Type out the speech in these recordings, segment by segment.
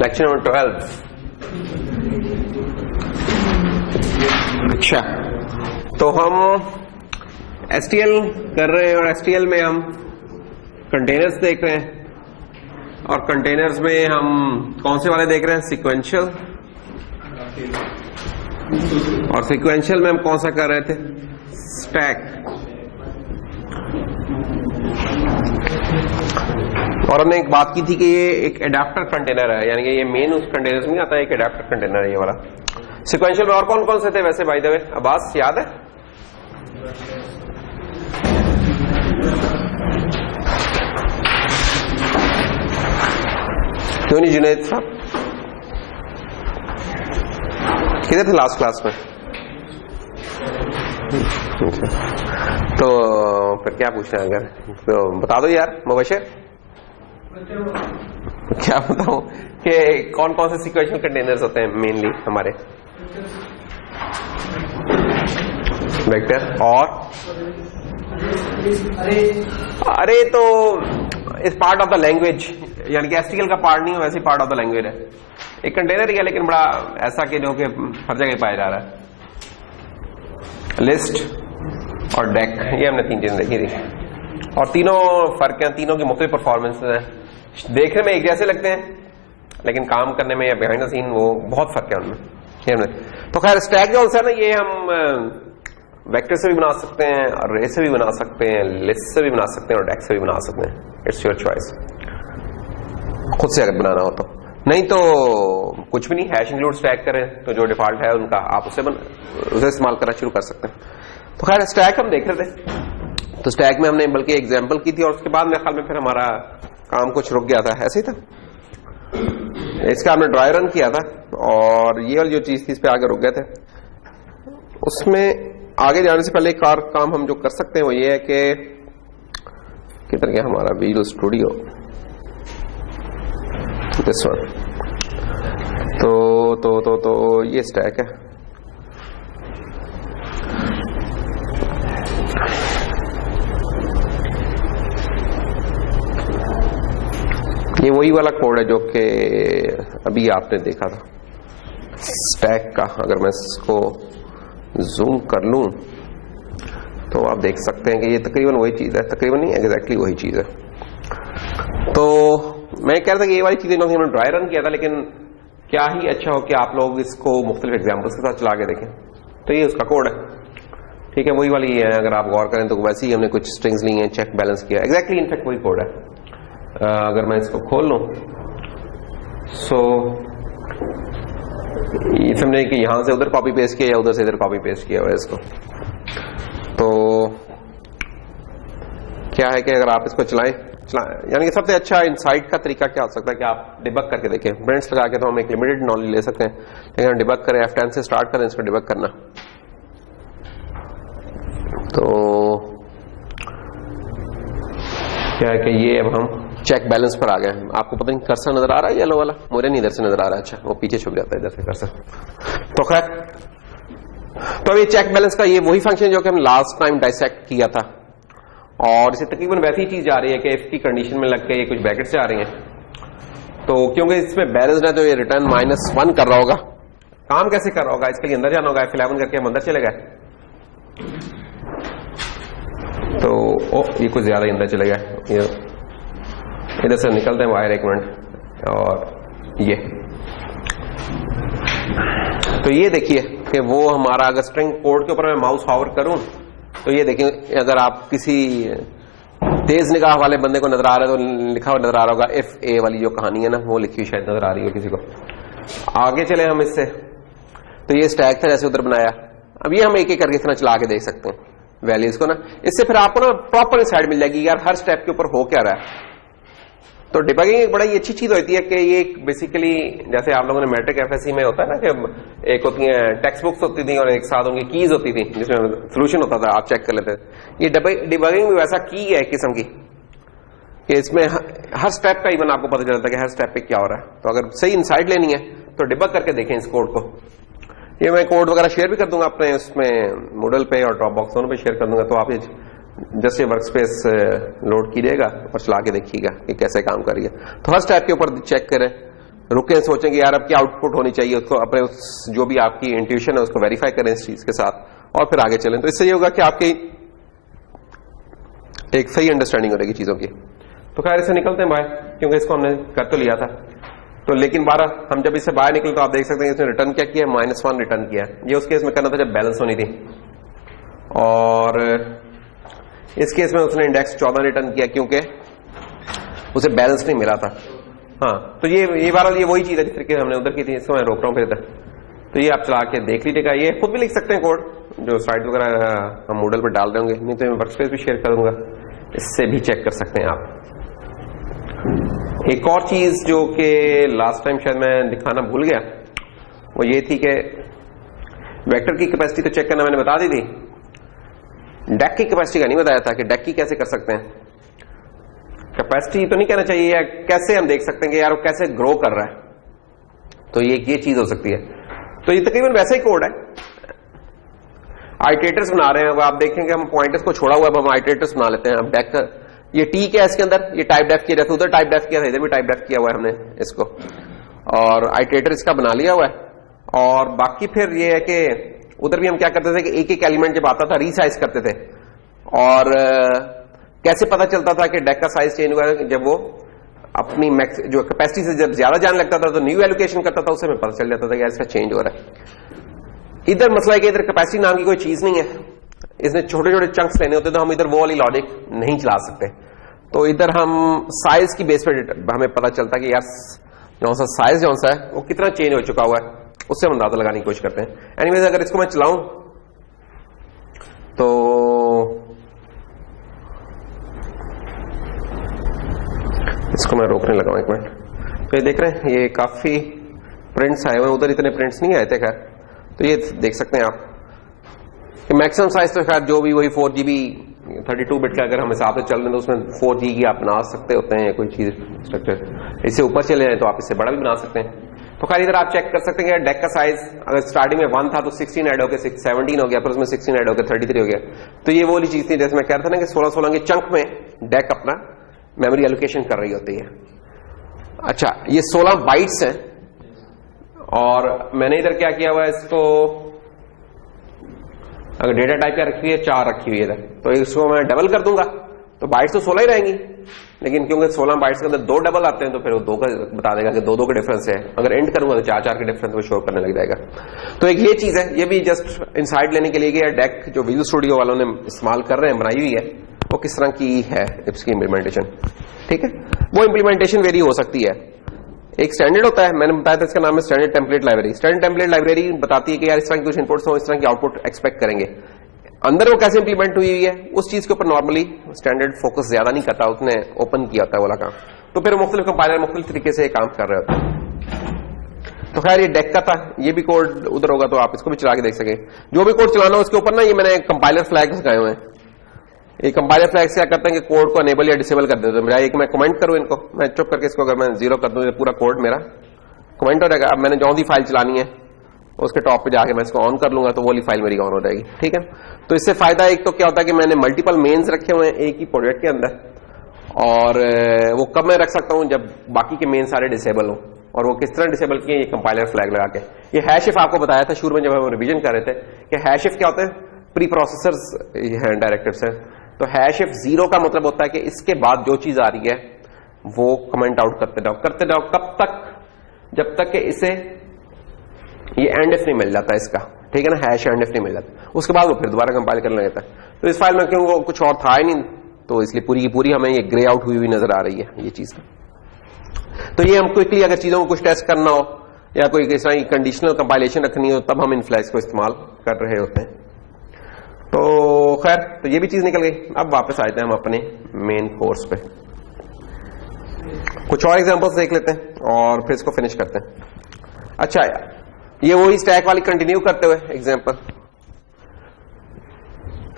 Lecture number 12। अच्छा, तो हम STL कर रहे हैं और STL में हम कंटेनर्स देख रहे हैं और कंटेनर्स में हम कौन से वाले देख रहे हैं, सीक्वेंशियल। और सीक्वेंशियल में हम कौन सा कर रहे थे, स्टैक। और हमने एक बात की थी कि ये एक एडाप्टर कंटेनर है, यानी कि ये मेन उस कंटेनर में नहीं आता है, एक एडाप्टर कंटेनर है ये वाला। सीक्वेंशियल में और कौन कौन से थे वैसे बाय द वे, अब्बास याद है? क्यों नहीं जुनैद साहब, किधर थे लास्ट क्लास में? तो फिर क्या पूछना है, अगर तो बता दो यार मुबशिर। क्या बताऊं कि कौन कौन से सीक्वेंशियल कंटेनर्स होते हैं मेनली हमारे, वेक्टर और अरे तो इस पार्ट ऑफ द लैंग्वेज, यानी कि STL का पार्ट नहीं है, वैसे पार्ट ऑफ द लैंग्वेज है। एक कंटेनर ही है लेकिन बड़ा ऐसा कि जो कि हर जगह पाया जा रहा है। लिस्ट और डेक, ये हमने 3 चीजें देखी थी और तीनों फर्क हैं, तीनों की मुख्तलिफ परफॉर्मेंस हैं। देखने में एक जैसे लगते हैं लेकिन काम करने में या बिहाइंड द सीन वो बहुत फर्क है उनमें। तो खैर स्टैक जो है ना, ये हम वेक्टर से भी बना सकते हैं, अरे से भी बना सकते हैं, लिस्ट से भी बना सकते हैं और डेक से भी बना सकते हैं। इट्स योर चॉइस, खुद से अगर बनाना हो तो। नहीं तो कुछ भी नहीं, हैश इंक्लूड स्टैक करें तो जो डिफॉल्ट है उनका आप उसे इस्तेमाल करना शुरू कर सकते हैं। तो खैर स्टैक हम देख रहे थे, तो स्टैक में हमने बल्कि एग्जाम्पल की थी और उसके बाद मेरे ख्याल में फिर हमारा काम कुछ रुक गया था, ऐसे ही था। इसका हमने ड्राई रन किया था और ये वाली जो चीज थी इस पे आगे रुक गए थे। उसमें आगे जाने से पहले एक और काम हम जो कर सकते हैं वो ये है कि किधर गया हमारा विजुअल स्टूडियो, दिस वन। तो ये स्टैक है। ये वही वाला कोड है जो कि अभी आपने देखा था स्टैक का। अगर मैं इसको जूम कर लूं तो आप देख सकते हैं कि ये तकरीबन वही चीज है, तकरीबन नहीं एग्जैक्टली वही चीज है। तो मैं कह रहा था कि ये वाली चीजें हमने ड्राई रन किया था, लेकिन क्या ही अच्छा हो कि आप लोग इसको मुख्तलिफ एग्जाम्पल्स के साथ चला के देखें। तो ये उसका कोड है, ठीक है, वही वाली है। अगर आप गौर करें तो वैसे ही हमने कुछ स्ट्रिंग्स ली हैं, चेक बैलेंस किया, एग्जैक्टली इनफैक्ट वही कोड है। अगर मैं इसको खोल लूं ये समझे कि यहां से उधर कॉपी पेस्ट किया या उधर से इधर कॉपी पेस्ट किया हुआ है इसको। तो क्या है कि अगर आप इसको चलाएं, यानी कि सबसे अच्छा इनसाइट का तरीका क्या हो सकता है कि आप डिबग करके देखें। ब्रेंड्स लगा के तो हम एक लिमिटेड नॉलेज ले सकते हैं, लेकिन हम डिबग करें, F10 से स्टार्ट करें इसको डिबग करना। तो क्या है कि ये अब हम चेक बैलेंस पर आ गए। आपको पता नहीं कर्सर नजर आ रहा है येलो वाला, मुझे नहीं इधर से नजर आ रहा है। अच्छा, वो पीछे छुप जाता है इधर से कर्सर। तो खैर, तो ये चेक बैलेंस का ये वही फंक्शन जो कि हम लास्ट टाइम डाइसेक्ट किया था और इसे तकरीबन वैसी चीज जा रही है कि इफ की कंडीशन में लग के ये कुछ ब्रैकेट्स आ रही हैं। तो क्योंकि इसमें बैलेंस है तो ये रिटर्न -1 कर रहा होगा। काम कैसे कर रहा होगा, इसके लिए अंदर जाना होगा। F11 करके हम अंदर चले गए तो ये कुछ ज्यादा ही अंदर चले गए। इधर से निकलते हैं बाहर, एक मिनट। और ये तो ये देखिए कि वो हमारा अगर स्ट्रिंग कोड के ऊपर मैं माउस हावर करूं तो ये देखिए, अगर आप किसी तेज निगाह वाले बंदे को नजर आ रहा है तो लिखा हुआ नजर आ रहा होगा FA वाली जो कहानी है ना, वो लिखी हुई शायद नजर आ रही है किसी को। आगे चले हम इससे, तो ये स्टैक था जैसे उधर बनाया। अब ये हम एक एक करके इतना चला के देख सकते हैं वैल्यूज को ना। इससे फिर आपको ना प्रॉपर साइड मिल जाएगी यार हर स्टेप के ऊपर हो क्या रहा है। तो डिबगिंग एक बड़ा ही अच्छी चीज होती है कि ये बेसिकली जैसे आप लोगों ने मैट्रिक FSC में होता है ना कि एक होती है टेक्स्ट बुक्स होती थी और एक साथ उनकी कीज होती थी जिसमें सोल्यूशन होता था, आप चेक कर लेते थे। ये डिबगिंग भी वैसा की है एक किस्म की कि इसमें हर स्टेप का इवन आपको पता चलता है कि हर स्टेप पे क्या हो रहा है। तो अगर सही इनसाइट लेनी है तो डिबग करके देखें इस कोड को। ये मैं कोड वगैरह शेयर भी कर दूंगा अपने उसमें मूडल पे और ड्रॉप बॉक्स दोनों पे शेयर कर दूंगा। तो आप जैसे वर्क स्पेस लोड कीजिएगा और चला के देखिएगा कि कैसे काम कर रही है। तो हर स्टेप के ऊपर चेक करें रुके सोचें कि यार अब क्या आउटपुट होनी चाहिए, उसको अपने जो भी आपकी इंट्यूशन है उसको वेरीफाई करें इस चीज के साथ और फिर आगे चलें। तो इससे ये होगा कि आपकी एक सही अंडरस्टैंडिंग हो रहेगी चीजों की। तो खैर इससे निकलते हैं बाहर, क्योंकि इसको हमने कर तो लिया था। तो लेकिन 12 हम जब इससे बाहर निकले तो आप देख सकते हैं इसने रिटर्न क्या किया, -1 रिटर्न किया। ये उस केस में करना था जब बैलेंस होनी थी, और इस केस में उसने इंडेक्स 14 रिटर्न किया क्योंकि उसे बैलेंस नहीं मिला था। हाँ, तो ये बार ये वही चीज है जिस तरीके हमने उधर की थी, इसको मैं रोक रहा हूँ फिर इधर। तो ये आप चला के देख लीजिएगा, ये खुद भी लिख सकते हैं कोड, जो स्लाइड वगैरह हम मूडल पर डाल देंगे, नहीं तो मैं वर्कस्पेस भी शेयर करूंगा, इससे भी चेक कर सकते हैं आप। एक और चीज जो कि लास्ट टाइम शायद मैं दिखाना भूल गया, वो ये थी कि वेक्टर की कैपेसिटी तो चेक करना मैंने बता दी थी, डेक की कैपेसिटी का नहीं बताया था कि डेक की कैसे कर सकते हैं। कैपेसिटी तो नहीं कहना चाहिए, या कैसे हम देख सकते हैं कि यार वो कैसे ग्रो कर रहा है, तो ये चीज हो सकती है। तो ये तकरीबन वैसा ही कोड है, आइटरेटर्स बना रहे हैं। अब आप देखेंगे हम पॉइंटर्स को छोड़ा हुआ है, अब हम आइटरेटर्स बना लेते हैं। अब डेक ये टी क्या है इसके अंदर, ये टाइप डेफ किया जाता है, उधर टाइप डेफ किया था, इधर भी टाइप डेफ किया हुआ है हमने इसको, और आइटरेटर इसका बना लिया हुआ है। और बाकी फिर ये है कि उधर भी हम क्या करते थे कि एक एक एलिमेंट जब आता था रीसाइज करते थे, और कैसे पता चलता था कि डेक का साइज चेंज हुआ है, जब वो अपनी मैक्स जो कैपेसिटी से जब ज्यादा जाने लगता था तो न्यू एलोकेशन करता था, उससे हमें पता चल जाता था कि इसका चेंज हो रहा है। इधर मसला है कि इधर कैपेसिटी नाम की कोई चीज नहीं है, इसने छोटे छोटे चंक्स लेने होते तो हम इधर वो वाली लॉजिक नहीं चला सकते। तो इधर हम साइज की बेस पर हमें पता चलता कि यार जो सा साइज जो सा है वो कितना चेंज हो चुका हुआ है, उससे हम अंदाजा लगाने की कोशिश करते हैं। एनीवेज अगर इसको मैं चलाऊं तो इसको मैं रोकने लगा हूं एक मिनट। तो ये देख रहे हैं ये काफी प्रिंट्स आए हुए हैं, उधर इतने प्रिंट्स नहीं आए थे खैर। तो ये देख सकते हैं आप कि मैक्सिमम साइज तो खैर जो भी वही 4GB 32 बिट का अगर हम हिसाब से चल रहे हैं तो उसमें 4G की आप बना सकते होते हैं कोई चीज स्ट्रक्चर। इससे ऊपर चले जाए तो आप इससे बड़ा भी बना सकते हैं। तो खैर इधर आप चेक कर सकते हैं कि डेक का साइज अगर स्टार्टिंग में 1 था तो 16 ऐड हो गया 17 हो गया, फिर उसमें 16 ऐड हो गया 33 हो गया। तो ये वो वाली चीज थी जैसे मैं कह रहा था ना कि 16 के चंक में डेक अपना मेमोरी एलोकेशन कर रही होती है। अच्छा, ये 16 बाइट्स हैं, और मैंने इधर क्या किया हुआ है, इसको अगर डेटा टाइप क्या रखी है 4 रखी हुई है इधर, तो इसको मैं डबल कर दूंगा तो बाइट्स तो 16 ही रहेंगी, लेकिन क्योंकि 16 बाइट्स के अंदर 2 डबल आते हैं तो फिर वो 2 का बता देगा कि 2 का डिफरेंस है। अगर एंड करूंगा तो 4 के डिफरेंस वो शो करने लग जाएगा। तो एक ये चीज है, ये भी जस्ट इनसाइट लेने के लिए कि डेक जो विजुअल स्टूडियो वालों ने इस्तेमाल कर रहे हैं बनाई हुई है वो किस तरह की है इसकी इंप्लीमेंटेशन। ठीक है, वो इंप्लीमेंटेशन वेरी हो सकती है। एक स्टैंडर्ड होता है, मैंने बताया था इसका नाम है standard template library. Standard template library बताती है कि यार इस तरह की कुछ इनपुट्स हो, इस तरह की आउटपुट एक्सपेक्ट करेंगे। अंदर वो कैसे इंप्लीमेंट हुई है उस चीज के ऊपर नॉर्मली स्टैंडर्ड फोकस ज्यादा नहीं करता, उसने ओपन किया होता है वाला काम। तो फिर मुख्तलिफ कंपाइलर मुख्तलिफ तरीके से काम कर रहे होते हैं। तो खैर ये डेक का था, ये भी कोड उधर होगा तो आप इसको भी चला के देख सके। जो भी कोड चलाना हो उसके ऊपर ना ये मैंने कंपाइलर फ्लैग्स लगाए हुए हैं। ये कंपाइलर फ्लैग्स क्या करते हैं कि कोड को अनेबल या डिसेबल कर देते हैं। मेरा एक मैं कमेंट करूं इनको, मैं चुप करके इसको अगर मैं 0 कर दूं पूरा कोड मेरा कमेंट हो जाएगा। अब मैंने जो सी फाइल चलानी है उसके टॉप पे जाके मैं इसको ऑन कर लूंगा तो वो वाली फाइल मेरी ऑन हो जाएगी। ठीक है, तो इससे फायदा एक तो क्या होता है कि मैंने मल्टीपल मेन्स रखे हुए हैं एक ही प्रोजेक्ट के अंदर, और वो कब मैं रख सकता हूं जब बाकी के मेन सारे डिसेबल हो। और वो किस तरह डिसेबल किए, ये कंपाइलर फ्लैग लगा के। ये हैश इफ आपको बताया था शुरू में जब हम रिवीजन कर रहे थे कि हैश इफ क्या होता है, प्री प्रोसेसर्स हैं डायरेक्टिव्स है। तो हैश इफ 0 का मतलब होता है कि इसके बाद जो चीज आ रही है वो कमेंट आउट करते जाओ कब तक, जब तक कि इसे ये एंड इफ नहीं मिल जाता इसका। ठीक है ना, हैश एंड इफ नहीं मिल जाता, उसके बाद वो फिर दोबारा कंपाइल करने लगता है। तो इस फाइल में क्योंकि कुछ और था ही नहीं तो इसलिए पूरी की पूरी हमें ये ग्रे आउट हुई हुई नजर आ रही है ये चीज। तो ये हम क्विकली अगर चीजों को कुछ टेस्ट करना हो या कोई इस तरह की कंडीशनल कंपाइलेशन रखनी हो तब हम इन फ्लैग्स को इस्तेमाल कर रहे होते हैं। तो खैर तो ये भी चीज निकल गई। अब वापस आते हैं हम अपने मेन कोर्स पे, कुछ और एग्जांपल्स देख लेते हैं और फिर इसको फिनिश करते हैं। अच्छा, ये वही स्टैक वाली कंटिन्यू करते हुए example,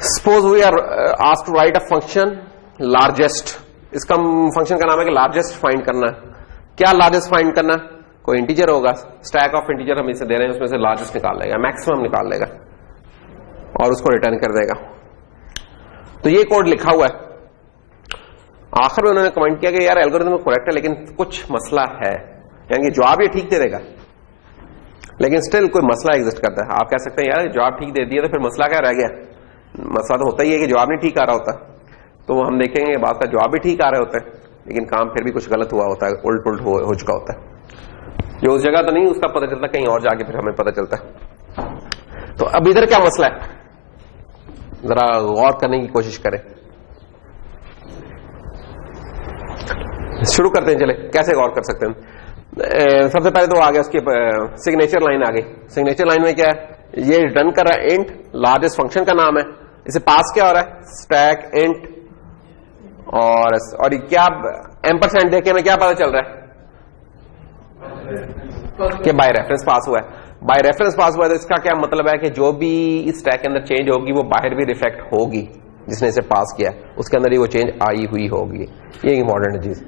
suppose we are asked to write a function largest. इसका फंक्शन का नाम है कि लार्जेस्ट फाइंड करना है। क्या लार्जेस्ट फाइंड करना, कोई इंटीजर होगा, स्टैक ऑफ इंटीजर हम इसे दे रहे हैं, उसमें से लार्जेस्ट निकाल लेगा, मैक्सिमम निकाल लेगा और उसको रिटर्न कर देगा। तो ये कोड लिखा हुआ है। आखिर में उन्होंने कमेंट किया कि यार एल्गोरिथम करेक्ट है लेकिन कुछ मसला है। यानी जवाब ये ठीक दे देगा, लेकिन स्टिल कोई मसला एग्जिस्ट करता है। आप कह सकते हैं यार जवाब ठीक दे दिया तो फिर मसला क्या रह गया? मसला तो होता ही है कि जवाब नहीं ठीक आ रहा होता। तो हम देखेंगे बात का जवाब भी ठीक आ रहे होते हैं, लेकिन काम फिर भी कुछ गलत हुआ होता है, उल्ट पुल्ट हो चुका होता है। जो उस जगह तो नहीं उसका पता चलता, कहीं और जाके फिर हमें पता चलता है। तो अब इधर क्या मसला है, जरा गौर करने की कोशिश करें। शुरू करते हैं, चले कैसे गौर कर सकते हैं। सबसे पहले तो आ गया उसकी सिग्नेचर लाइन आ गई। सिग्नेचर लाइन में क्या है, ये रिटर्न कर रहा है इंट, लार्जेस्ट फंक्शन का नाम है, इसे पास क्या हो रहा है, स्टैक इंट, और क्या एम्परसेंट देखे में क्या पता चल रहा है कि बाय रेफरेंस पास हुआ है। बाय रेफरेंस पास हुआ है तो इसका क्या मतलब है कि जो भी इस स्टैक के अंदर चेंज होगी वो बाहर भी रिफ्लेक्ट होगी, जिसने इसे पास किया उसके अंदर ही वो चेंज आई हुई होगी। ये इंपॉर्टेंट चीज।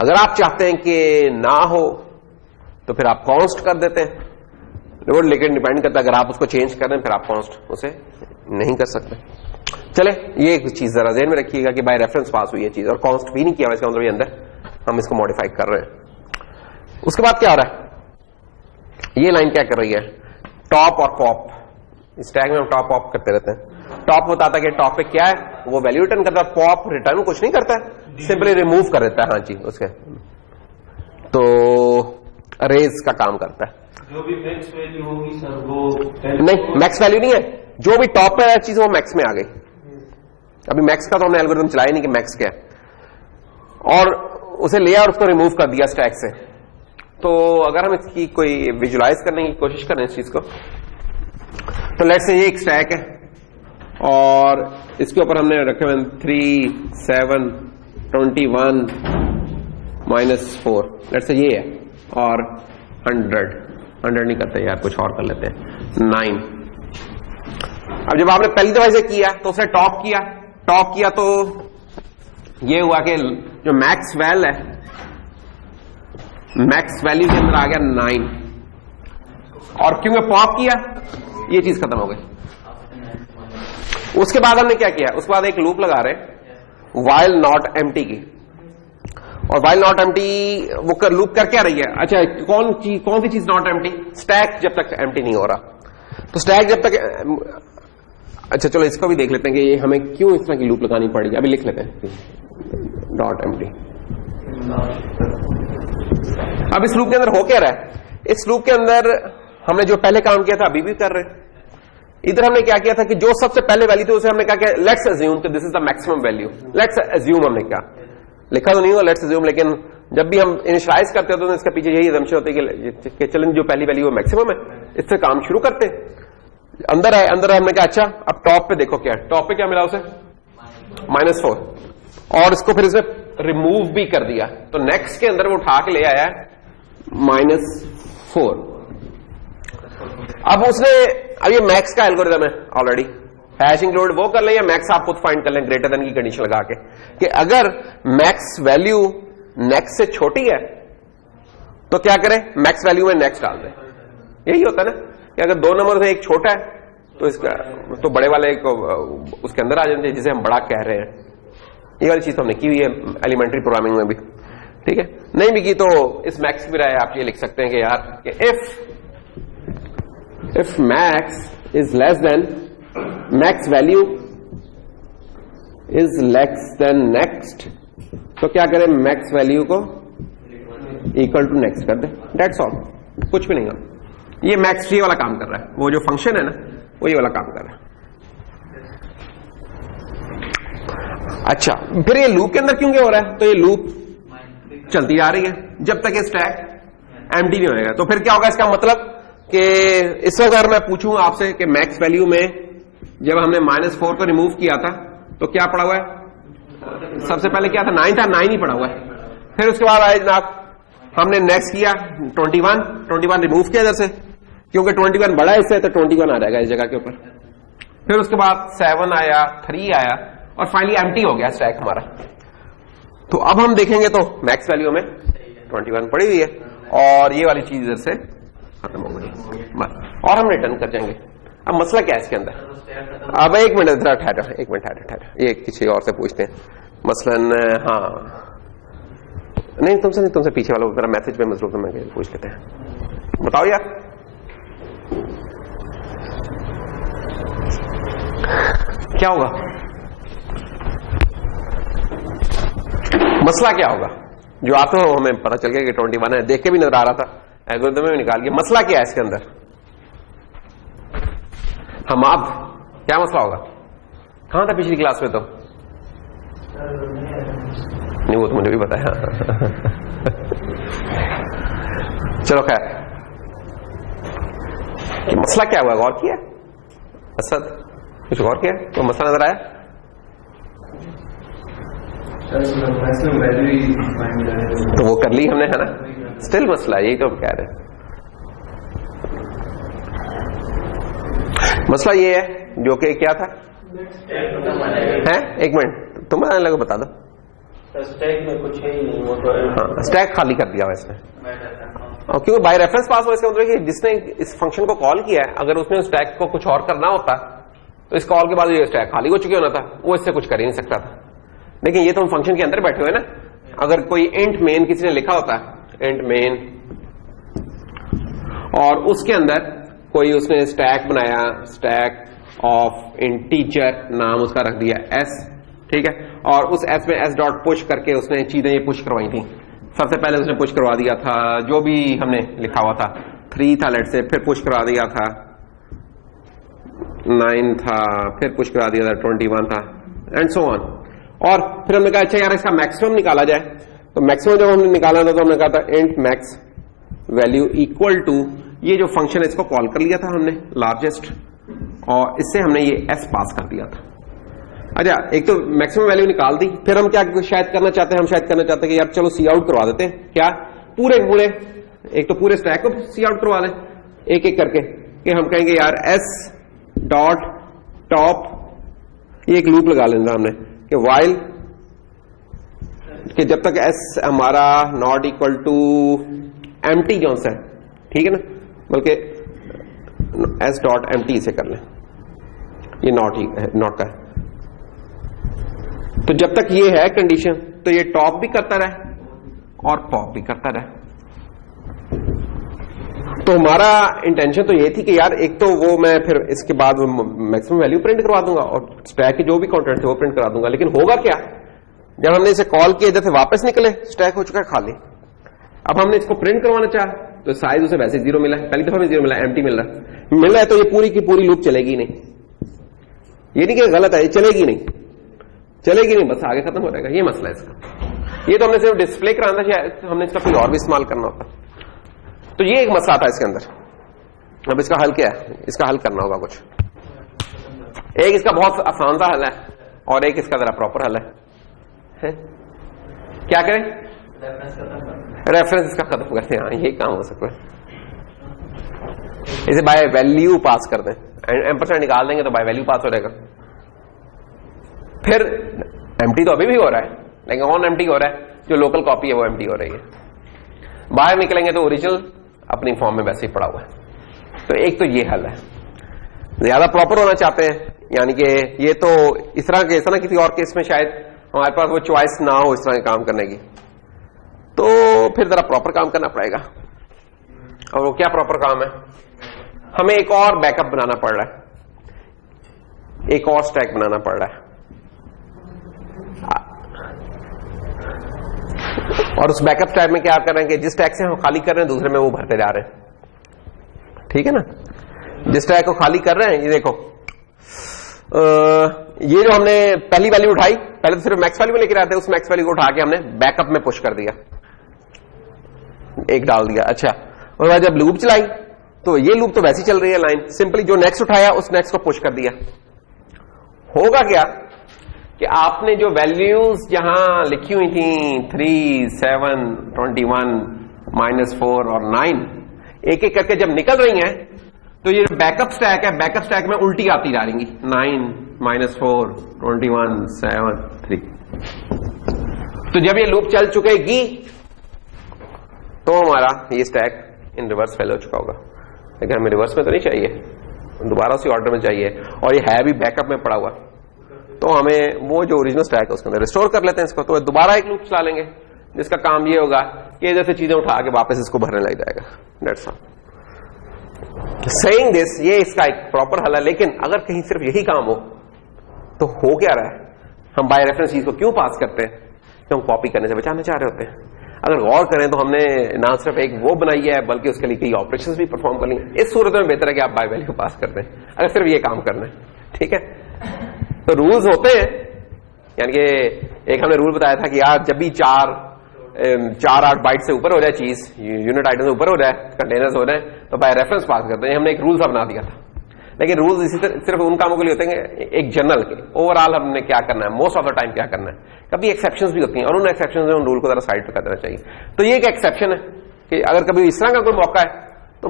अगर आप चाहते हैं कि ना हो तो फिर आप कॉन्स्ट कर देते हैं, लेकिन डिपेंड करता है, अगर आप उसको चेंज कर दें फिर आप कॉन्स्ट उसे नहीं कर सकते। चले ये एक चीज जरा ध्यान में रखिएगा कि बाय रेफरेंस पास हुई है चीज, और कॉन्स्ट भी नहीं किया इसका मतलब ये अंदर हम इसको मॉडिफाई कर रहे हैं। उसके बाद क्या हो रहा है, ये लाइन क्या कर रही है, टॉप और पॉप। इस टैग में हम टॉप पॉप करते रहते हैं। टॉप बताता है कि टॉप पे क्या है, वो वैल्यू रिटर्न करता है, पॉप रिटर्न कुछ नहीं करता है, सिंपली रिमूव कर देता है। हाँ जी, उसके तो अरेज का काम करता है। जो भी मैक्स वैल्यू होगी सर वो नहीं, मैक्स वैल्यू नहीं है, जो भी टॉप पे है चीज वो मैक्स में आ गई। अभी मैक्स का तो हमने एल्गोरिथम चलाया नहीं कि मैक्स क्या है, और उसे लिया और उसको रिमूव कर दिया स्टैक से। तो अगर हम इसकी कोई विजुलाइज करने की कोशिश करें इस चीज को, तो लेट्स से ये एक स्टैक है और इसके ऊपर हमने रखे हुए 3, 7, 21 -4, लेट्स से ये है, और 100 नहीं करते यार, कुछ और कर लेते हैं 9। अब जब आपने पहली दफा इसे किया तो उसने टॉप किया तो ये हुआ कि जो मैक्स वैल्यू है, मैक्स वैल्यू के अंदर आ गया 9, और क्योंकि पॉप किया ये चीज खत्म हो गई। उसके बाद हमने क्या किया, उसके बाद एक लूप लगा रहे वाइल नॉट एम्प्टी की, और वाइल नॉट एम्प्टी वो लूप कर क्या रही है, अच्छा कौन सी चीज नॉट एम्प्टी, स्टैक जब तक एम्प्टी नहीं हो रहा। तो स्टैक जब तक, अच्छा चलो इसको भी देख लेते हैं कि ये हमें क्यों इस तरह की लूप लगानी पड़ेगी। अभी लिख लेते हैं डॉट एम्प्टी। अब इस लूप के अंदर हो क्या रहा है, इस लूप के अंदर हमने जो पहले काम किया था अभी भी कर रहे हैं। इधर हमने क्या किया था कि जो सबसे पहले वैल्यू थी उसे हमने क्या किया, लेट्स अज्यूम कि this is the maximum value. Let's assume हमने क्या लिखा तो नहीं हुआ लेट्स अज्यूम, लेकिन जब भी हम इनिशियलाइज करते होते तो इसके पीछे यही असम्पशन होती है कि चलें जो पहली वैल्यू मैक्सिमम है इससे काम शुरू करते हैं। अंदर है, अंदर हमने कहा अच्छा अब टॉप पे देखो क्या है, टॉप पे क्या मिला उसे -4, और इसको फिर इसमें रिमूव भी कर दिया। तो नेक्स्ट के अंदर वो उठा के ले आया -4। अब उसने, अब ये मैक्स का एल्गोरिथम है ऑलरेडी, हैश इंक्लूड वो कर ले या मैक्स आप खुद फाइंड कर लें ग्रेटर देन की कंडीशन लगा के, कि अगर मैक्स वैल्यू नेक्स्ट से छोटी है तो क्या करें, मैक्स वैल्यू में नेक्स्ट डाल दें। यही होता है ना कि अगर दो नंबर से एक छोटा है तो इसका तो बड़े वाले को उसके अंदर आ जाते हैं जिसे हम बड़ा कह रहे हैं। ये वाली चीज हमने की हुई है एलिमेंट्री प्रोग्रामिंग में भी, ठीक है। नहीं भी की तो इस मैक्स भी रहे, आप ये लिख सकते हैं कि यार कि if max is less than, max value is less than next, तो क्या करें, मैक्स वैल्यू को इक्वल टू नेक्स्ट कर दे, दैट्स ऑल, कुछ भी नहीं हो। ये मैक्स ये वाला काम कर रहा है, वो जो फंक्शन है ना वो ये वाला काम कर रहा है। अच्छा फिर ये लूप के अंदर क्यों क्या हो रहा है, तो ये लूप चलती जा रही है जब तक ये स्टैक एम्प्टी नहीं होगा। तो फिर क्या होगा, इसका मतलब कि इस वक्त अगर मैं पूछूं आपसे कि मैक्स वैल्यू में जब हमने -4 को रिमूव किया था तो क्या पड़ा हुआ है, सबसे पहले क्या था 9 था, 9 ही पड़ा हुआ है। फिर उसके बाद आए जनाब हमने नेक्स्ट किया 21 रिमूव किया इधर से, क्योंकि 21 बड़ा है इससे, तो 21 आ जाएगा इस जगह के ऊपर। फिर उसके बाद 7 आया, 3 आया, और फाइनली एम्प्टी हो गया स्टैक हमारा। तो अब हम देखेंगे तो मैक्स वैल्यू में 21 पड़ी हुई है, और ये वाली चीज इधर से खत्म हो गई बस, और हम रिटर्न कर जाएंगे। अब मसला क्या है इसके अंदर, अब एक मिनट ठहरा, ये किसी और से पूछते हैं। मसलन हाँ नहीं तुमसे नहीं, तुमसे पीछे वाला मेरा मैसेज पे मसरूफ, तो मैं पूछ लेते हैं। बताओ यार क्या होगा, मसला क्या होगा? जो आप तो हमें पता चल गया कि 21 है, देख के भी नजर आ रहा था, एल्गोरिथम में भी निकाल के। मसला क्या है इसके अंदर? हम आप क्या मसला होगा? कहां था पिछली क्लास में? तो नहीं, वो तो मुझे भी बताया। चलो खैर, मसला क्या हुआ, गौर किया असद? कुछ गौर किया? तो मसला नजर आया? तो वो कर ली हमने, है ना? स्टिल मसला, यही तो हम कह रहे हैं। मसला ये है जो कि क्या था है? एक मिनट, तुम लगे बता दो। स्टैक में कुछ है ही नहीं, वो तो हाँ, स्टैक खाली कर दिया हुआ इसने, और क्योंकि बाय रेफरेंस पास हुआ, इसका मतलब कि जिसने इस फंक्शन को कॉल किया है, अगर उसने उस स्टैक को कुछ और करना होता तो इस कॉल के बाद ये स्टैक खाली हो चुकी होना था, वो इससे कुछ कर ही नहीं सकता था। लेकिन ये तो हम फंक्शन के अंदर बैठे हुए ना, अगर कोई इंट मेन किसी ने लिखा होता, इंट मेन, और उसके अंदर कोई उसने स्टैक बनाया, स्टैक ऑफ इंटीजर, नाम उसका रख दिया एस, ठीक है, और उस एस में एस डॉट पुश करके उसने चीजें ये पुश करवाई थी। सबसे पहले उसने पुश करवा दिया था जो भी हमने लिखा हुआ था, 3 था लेट से, फिर पुश करवा दिया था 9 था, फिर पुश करा दिया था 21 था, एंड सो ऑन। और फिर हमने कहा अच्छा यार इसका मैक्सिमम निकाला जाए, तो मैक्सिमम जब हमने निकाला था तो हमने कहा था int max value equal to, ये जो फंक्शन है इसको कॉल कर लिया था हमने लार्जेस्ट, और इससे हमने ये एस पास कर दिया था। अच्छा, एक तो मैक्सिमम वैल्यू निकाल दी, फिर हम क्या शायद करना चाहते हैं, हम शायद करना चाहते हैं कि यार चलो सी आउट करवा देते हैं, क्या पूरे एक तो पूरे स्टैक को सी आउट करवा दें एक एक करके, कि हम कहेंगे यार एस डॉट टॉप, ये एक लूप लगा लेना हमने कि वाइल, कि जब तक एस हमारा नॉट इक्वल टू एम्प्टी जो है, ठीक है ना, बल्कि एस डॉट एम्प्टी इसे कर लें, ये नॉट का है। तो जब तक ये है कंडीशन, तो ये टॉप भी करता रहे और पॉप भी करता रहे। तो हमारा इंटेंशन तो ये थी कि यार एक तो वो मैं फिर इसके बाद मैक्सिमम वैल्यू प्रिंट करवा दूंगा और स्टैक के जो भी कंटेंट थे वो प्रिंट करा दूंगा। लेकिन होगा क्या, जब हमने इसे कॉल किया इधर से वापस निकले स्टैक हो चुका है खाली, अब हमने इसको प्रिंट करवाना चाहा तो साइज उसे वैसे 0 मिला है, पहली दफा में 0 मिला, एम्प्टी मिल रहा है, तो ये पूरी की पूरी लूप चलेगी नहीं। ये नहीं कि गलत है, ये चलेगी नहीं, बस आगे खत्म हो जाएगा, ये मसला है इसका। ये तो हमने सिर्फ डिस्प्ले कराना था, शायद हमने इसका कोई और भी इस्तेमाल करना होता। तो ये एक मसला था इसके अंदर। अब इसका हल क्या है, इसका हल करना होगा कुछ। एक इसका बहुत आसान सा हल है और एक इसका जरा प्रॉपर हल है। क्या करें, रेफरेंस इसका खत्म करते हैं। हाँ, ये काम हो सकता है, इसे बाय वैल्यू पास कर दें, एम्परसेंड निकाल देंगे तो बाय वैल्यू पास हो जाएगा। फिर एम्प्टी तो अभी भी हो रहा है, लेकिन ऑन एम्प्टी हो रहा है, जो लोकल कॉपी है वो एम्प्टी हो रही है। बाहर निकलेंगे तो ओरिजिनल अपनी फॉर्म में वैसे ही पड़ा हुआ है। तो एक तो ये हल है। ज्यादा प्रॉपर होना चाहते हैं, यानी कि ये तो इस तरह केस है ना, किसी और केस में शायद हमारे पास वो चॉइस ना हो इस तरह के काम करने की, तो फिर जरा प्रॉपर काम करना पड़ेगा। और वो क्या प्रॉपर काम है, हमें एक और बैकअप बनाना पड़ रहा है, एक और स्टैक बनाना पड़ रहा है, और उस बैकअप स्टैक में क्या कर रहे हैं कि जिस स्टैक से हम खाली कर रहे हैं दूसरे में वो भरते जा रहे हैं, ठीक है ना। जिस स्टैक को खाली कर रहे हैं, ये देखो ये जो हमने पहली वैल्यू उठाई, पहले तो सिर्फ मैक्स वैल्यू लेके आते हैं, उस मैक्स वैल्यू को उठा के हमने बैकअप में पुश कर दिया, एक डाल दिया। अच्छा, और बाद जब लूप चलाई तो ये लूप तो वैसी चल रही है लाइन, सिंपली जो नेक्स्ट उठाया उस नेक्स्ट को पुश कर दिया। होगा क्या कि आपने जो वैल्यूज यहां लिखी हुई थी 3, 7, 21, -4 और 9, एक एक करके जब निकल रही हैं तो ये बैकअप स्टैक है, बैकअप स्टैक में उल्टी आती जा रही 9, -4, 21, 7, 3। तो जब ये लूप चल चुकेगी तो हमारा ये स्टैक इन रिवर्स फेल हो चुका होगा। लेकिन हमें रिवर्स में तो नहीं चाहिए, दोबारा उसी ऑर्डर में चाहिए, और ये है भी बैकअप में पड़ा हुआ, तो हमें वो जो ओरिजिनल स्टैक है उसके अंदर रिस्टोर कर लेते हैं इसको, तो दोबारा एक लूप चला लेंगे। जिसका काम ये होगा कि इधर से चीजें उठा के वापस इसको भरने लग जाएगा। That's all. सेइंग दिस, ये इसका एक प्रॉपर हल है। लेकिन अगर कहीं सिर्फ यही काम हो तो हो क्या रहा है, हम बाय रेफरेंस चीज को क्यों पास करते हैं? कि हम कॉपी करने से बचाना चाह रहे होते हैं। अगर गौर करें तो हमने ना सिर्फ एक वो बनाई है बल्कि उसके लिए कई ऑपरेशंस भी परफॉर्म कर ली। इस सूरत में बेहतर है कि आप बाय वैल्यू पास कर दें अगर सिर्फ ये काम करना है। ठीक है, तो रूल्स होते हैं, यानी कि एक हमने रूल बताया था कि यार जब भी 4-8 बाइट से ऊपर हो जाए चीज, यूनिट आइटम से ऊपर हो जाए, कंटेनर्स हो जाए, तो बाय रेफरेंस पास करते हैं। हमने एक रूल सा बना दिया था। लेकिन रूल्स इसी तरह सिर्फ उन कामों के लिए होते हैं एक जनरल के। ओवरऑल हमने क्या करना है, मोस्ट ऑफ द टाइम क्या करना है। कभी एक्सेप्शंस भी होती हैं और उन एक्सेप्शंस में उन रूल को जरा साइड पर कर देना चाहिए। तो ये एक एक्सेप्शन है कि अगर कभी इस तरह का कोई मौका है तो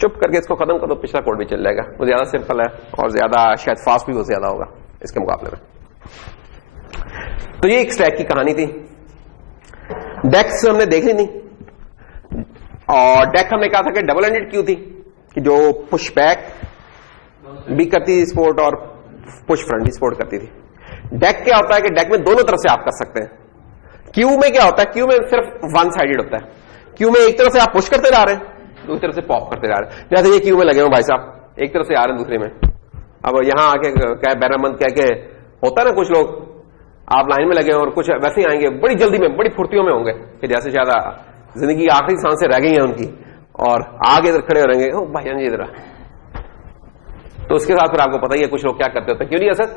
चुप करके इसको खत्म कर दो, पिछला कोड भी चल जाएगा। वो ज्यादा सिंपल है और ज्यादा शायद फास्ट भी वो ज्यादा होगा इसके मुकाबले में। तो ये एक स्टैक की कहानी थी। डेक्स हमने देख ली थी और डेक हमने कहा था कि डबल एंडेड क्यू थी कि जो पुश बैक भी करती थी सपोर्ट और पुश फ्रंट भी सपोर्ट करती थी। डेक क्या होता है कि डेक में दोनों तरफ से आप कर सकते हैं। क्यू में क्या होता है, क्यू में सिर्फ वन साइडेड होता है। क्यू में एक तरफ से आप पुश करते जा रहे हैं, दूसरी तरफ से पॉप करते जा रहे हैं। जैसे ये क्यू में लगे हो भाई साहब, एक तरफ से आ रहे हैं दूसरे में। अब यहां आके क्या बैरामंद कह के होता है ना, कुछ लोग आप लाइन में लगे और कुछ वैसे ही आएंगे बड़ी जल्दी में, बड़ी फुर्तियों में होंगे कि जैसे शायद जिंदगी की आखिरी सांसें रह गई हैं उनकी, और आगे इधर खड़े हो रहेंगे, ओ भाईजान जी इधर। तो उसके साथ फिर आपको पता ही है कुछ लोग क्या करते होते हैं, क्यों नहीं असद?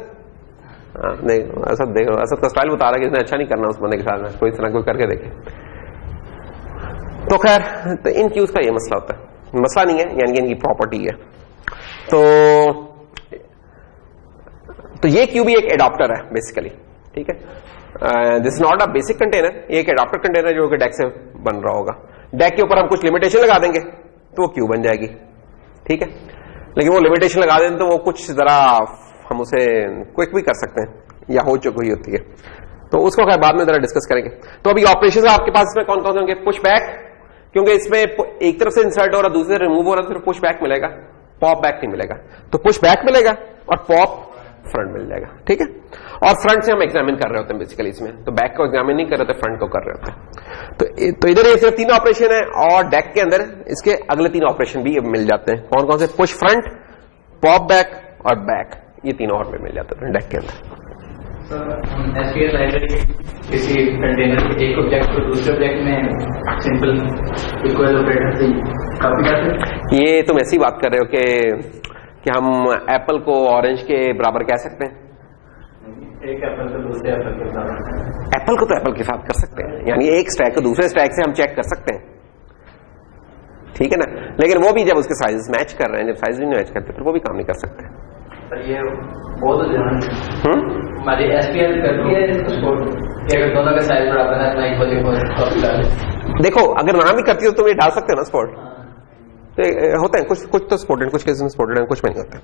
असद देखो, असद का स्टाइल बता रहा है कि इसने अच्छा नहीं करना उस बंदे के साथ में, कोई तरह कोई करके देखे। तो खैर, तो इन क्यूज का ये मसला होता है, मसला नहीं है, यानी कि इनकी प्रॉपर्टी है। तो ये क्यू भी एक एडाप्टर है बेसिकली। ठीक है, this not a basic container, ये एक एडाप्टर कंटेनर जो कि डेक से बन रहा होगा। डेक के ऊपर हम कुछ लिमिटेशन लगा देंगे तो वो क्यू बन जाएगी। ठीक है, लेकिन वो लिमिटेशन लगा दें तो वो कुछ जरा हम उसे क्विक भी कर सकते हैं या हो चुकी हुई होती है, तो उसको खैर बाद में जरा डिस्कस करेंगे। तो अभी ऑपरेशन आपके पास इसमें कौन कौन से होंगे? पुश बैक, क्योंकि इसमें एक तरफ से इंसर्ट हो रहा दूसरी तरफ रिमूव हो रहा, सिर्फ पुश बैक मिलेगा, पॉप बैक नहीं मिलेगा। तो पुश बैक मिलेगा और पॉप फ्रंट मिल जाएगा। ठीक है, और फ्रंट से हम एग्जामिन कर रहे होते हैं बेसिकली इसमें, तो बैक को एग्जामिन नहीं कर रहे थे, फ्रंट को कर रहे होते हैं। तो इधर ये सिर्फ 3 ऑपरेशन है और डेक के अंदर इसके अगले 3 ऑपरेशन भी मिल जाते हैं। कौन कौन से? पुश फ्रंट, पॉप बैक और बैक, ये 3 और में मिल जाते हैं डेक के अंदर। एसक्यूएल लाइब्रेरी किसी कंटेनर के एक ऑब्जेक्ट को दूसरे ऑब्जेक्ट में सिंपल इक्वल ऑपरेटर से कॉपी करते हैं। ये तुम ऐसी बात कर रहे हो कि हम एप्पल को ऑरेंज के बराबर कह सकते हैं? एक एप्पल को दूसरे एप्पल के साथ, एप्पल को तो एप्पल के साथ कर सकते हैं, यानी एक स्टैक को दूसरे स्टैक से हम चेक कर सकते हैं। ठीक है ना, लेकिन वो भी जब उसके साइज मैच कर रहे हैं, जब साइज भी मैच करते फिर वो भी काम नहीं कर सकते। पर ये बहुत हमारी एसक्यूएल करती है इसको, अगर दोनों का साइज बराबर है ना इक्वल कॉपी कर ले। देखो, अगर ना भी करती हो तो ये डाल सकते हो ना स्पोर्ट, तो होते हैं कुछ तो स्पोर्टेड, कुछ केसेस में स्पोर्टेड है, कुछ में नहीं होते।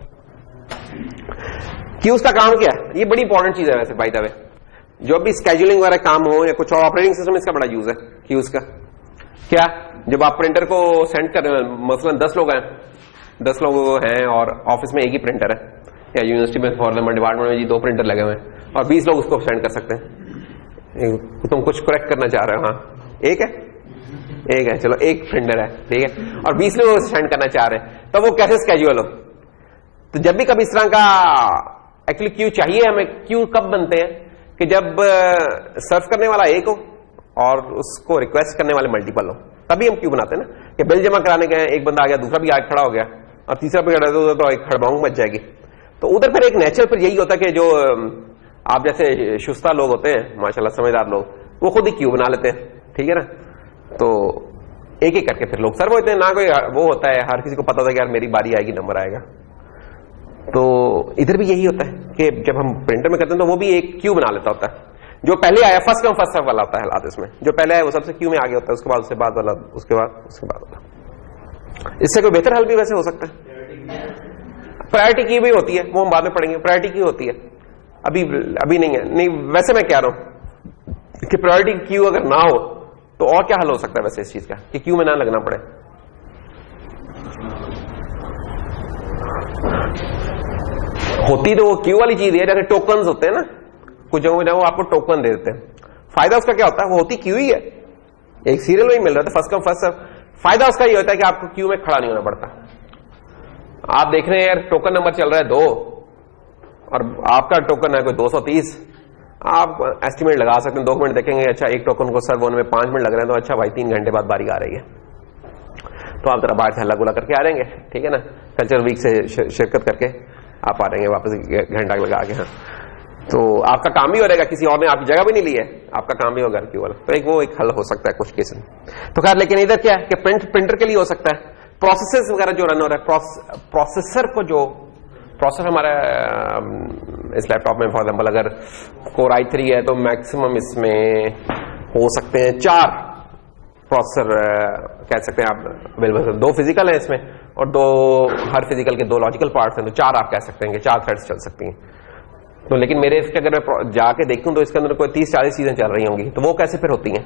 क्यूज का काम क्या है? ये बड़ी इंपॉर्टेंट चीज है वैसे बाय द वे, जो भी स्केड्यूलिंग वगैरह काम हो या कुछ और ऑपरेटिंग सिस्टम, इसका बड़ा यूज है क्यूज का। क्या, जब आप प्रिंटर को सेंड कर रहे हो, मसलन 10 लोग हैं, 10 लोग हैं और ऑफिस में एक ही प्रिंटर है, या यूनिवर्सिटी में फॉर डिपार्टमेंट में जी 2 प्रिंटर लगे हुए हैं और 20 लोग उसको सेंड कर सकते हैं। तुम कुछ करेक्ट करना चाह रहे हो? हाँ, एक है, चलो एक प्रिंटर है, ठीक है, और 20 लोग सेंड करना चाह रहे हैं, तो वो कैसे स्केड्यूल हो? तो जब भी कभी इस तरह का एक्चुअली क्यू चाहिए हमें, क्यू कब बनते हैं कि जब सर्व करने वाला एक हो और उसको रिक्वेस्ट करने वाले मल्टीपल हो, तभी हम क्यू बनाते हैं ना। कि बिल जमा कराने गए, एक बंदा आ गया, दूसरा भी आगे खड़ा हो गया और तीसरा भी खड़ा हो तो एक खड़बांग मच जाएगी। तो उधर फिर एक नेचुरल फिर यही होता है कि जो आप जैसे शुस्ता लोग होते हैं, माशाल्लाह समझदार लोग, वो खुद ही क्यू बना लेते हैं। ठीक है ना, तो एक एक करके फिर लोग सर्व होते हैं, ना कोई वो होता है, हर किसी को पता था कि यार मेरी बारी आएगी, नंबर आएगा। तो इधर भी यही होता है कि जब हम प्रिंटर में करते हैं तो वो भी एक क्यू बना लेता होता है, जो पहले आया फर्स्ट कम फर्स्ट सर्व वाला होता है हालात इसमें, जो पहले आया वो सबसे क्यू में आगे होता है, उसके बाद उसके बाद वाला, उसके बाद वाला। इससे कोई बेहतर हल भी वैसे हो सकता है। प्रायोरिटी की भी होती है, वो हम बाद में पढ़ेंगे। प्रायोरिटी की होती है, अभी नहीं है, नहीं वैसे मैं कह रहा हूं कि प्रायोरिटी क्यू अगर ना हो तो और क्या हल हो सकता है वैसे इस चीज का, कि क्यू में ना लगना पड़े। होती तो वो क्यू वाली चीज है, जैसे टोकन्स होते हैं ना, कुछ जगहों वो आपको टोकन दे देते हैं। फायदा उसका क्या होता है, वो होती क्यू ही है, एक सीरियल में ही मिल रहा था, फर्स्ट कम फर्स्ट सर्व। फायदा उसका ये होता है कि आपको क्यू में खड़ा नहीं होना पड़ता। आप देख रहे हैं यार टोकन नंबर चल रहा है 2 और आपका टोकन है कोई 230, आप एस्टिमेट लगा सकते हैं, 2 मिनट देखेंगे, अच्छा एक टोकन को सर्व होने में 5 मिनट लग रहे हैं, तो अच्छा भाई 3 घंटे बाद बारी आ रही है, तो आप जरा बाहर से हल्ला गुला करके आ जाएंगे, ठीक है ना, कल्चर वीक से शिरकत करके आप आ जाएंगे वापस घंटा लगा के। हाँ, तो आपका काम भी हो रहेगा, किसी और ने आपकी जगह भी नहीं ली है, आपका काम भी होगा क्यू वाला, तो वो एक हल हो सकता है कुछ केस में। तो खैर लेकिन इधर क्या है कि प्रिंटर के लिए हो सकता है, प्रोसेसेस वगैरह जो रन हो रहा है, प्रोसेसर को जो प्रोसेसर हमारा इस लैपटॉप में फॉर एग्जाम्पल अगर कोर i3 है तो मैक्सिमम इसमें हो सकते हैं 4 प्रोसेसर कह सकते हैं आप अवेलेबल, 2 फिजिकल है इसमें और 2 हर फिजिकल के 2 लॉजिकल पार्ट्स हैं, तो 4 आप कह सकते हैं कि 4 थ्रेड्स चल सकती हैं। तो लेकिन मेरे इसके अगर मैं जाके देखूं तो इसके अंदर कोई 30-40 चीजें चल रही होंगी, तो वो कैसे फिर होती हैं,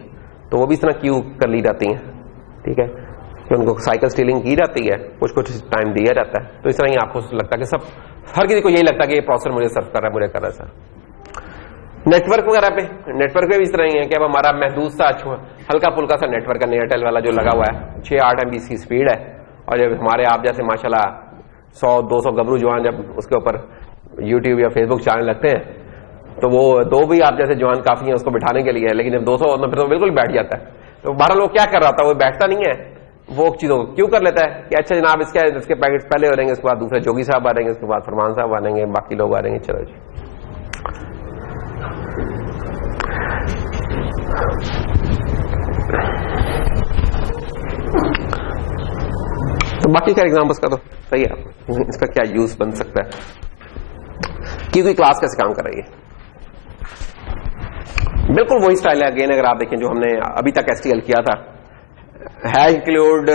तो वो भी इस तरह क्यू कर ली जाती हैं, ठीक है, कि उनको साइकिल स्टीलिंग की जाती है, कुछ कुछ टाइम दिया जाता है, तो इस तरह ही आपको लगता है कि सब हर किसी को यही लगता है कि ये प्रोसेसर मुझे सर्व कर रहा है, मुझे कर रहा है सर। नेटवर्क वगैरह पे, नेटवर्क पे भी इस तरह ही है कि अब हमारा महदूद सा हल्का फुल्का सा नेटवर्क है, एयरटेल वाला जो लगा हुआ है 6-8 MB की स्पीड है, और जब हमारे आप जैसे माशाल्लाह 100-200 गबरू जवान जब उसके ऊपर यूट्यूब या फेसबुक चैनल लगते हैं, तो वो 2 भी आप जैसे जवान काफी है उसको बिठाने के लिए, लेकिन जब 200 होता फिर तो बिल्कुल बैठ जाता है। तो 12 लोग क्या कर रहा था, वो बैठता नहीं है, वो चीजों को क्यों कर लेता है कि अच्छा जनाब इसके पैकेट्स पहले हो रहेंगे, उसके बाद दूसरे जोगी साहब आ रहेंगे, उसके बाद फरमान साहब आ रहेंगे, बाकी लोग आ रहेंगे, चलो जी। तो बाकी का एग्जाम्पल्स का तो सही है, इसका क्या यूज बन सकता है, क्योंकि क्लास कैसे काम कर रही है, बिल्कुल वही स्टाइल है। अगेन अगर आप देखें जो हमने अभी तक एसटीएल किया था, हैश इंक्लूड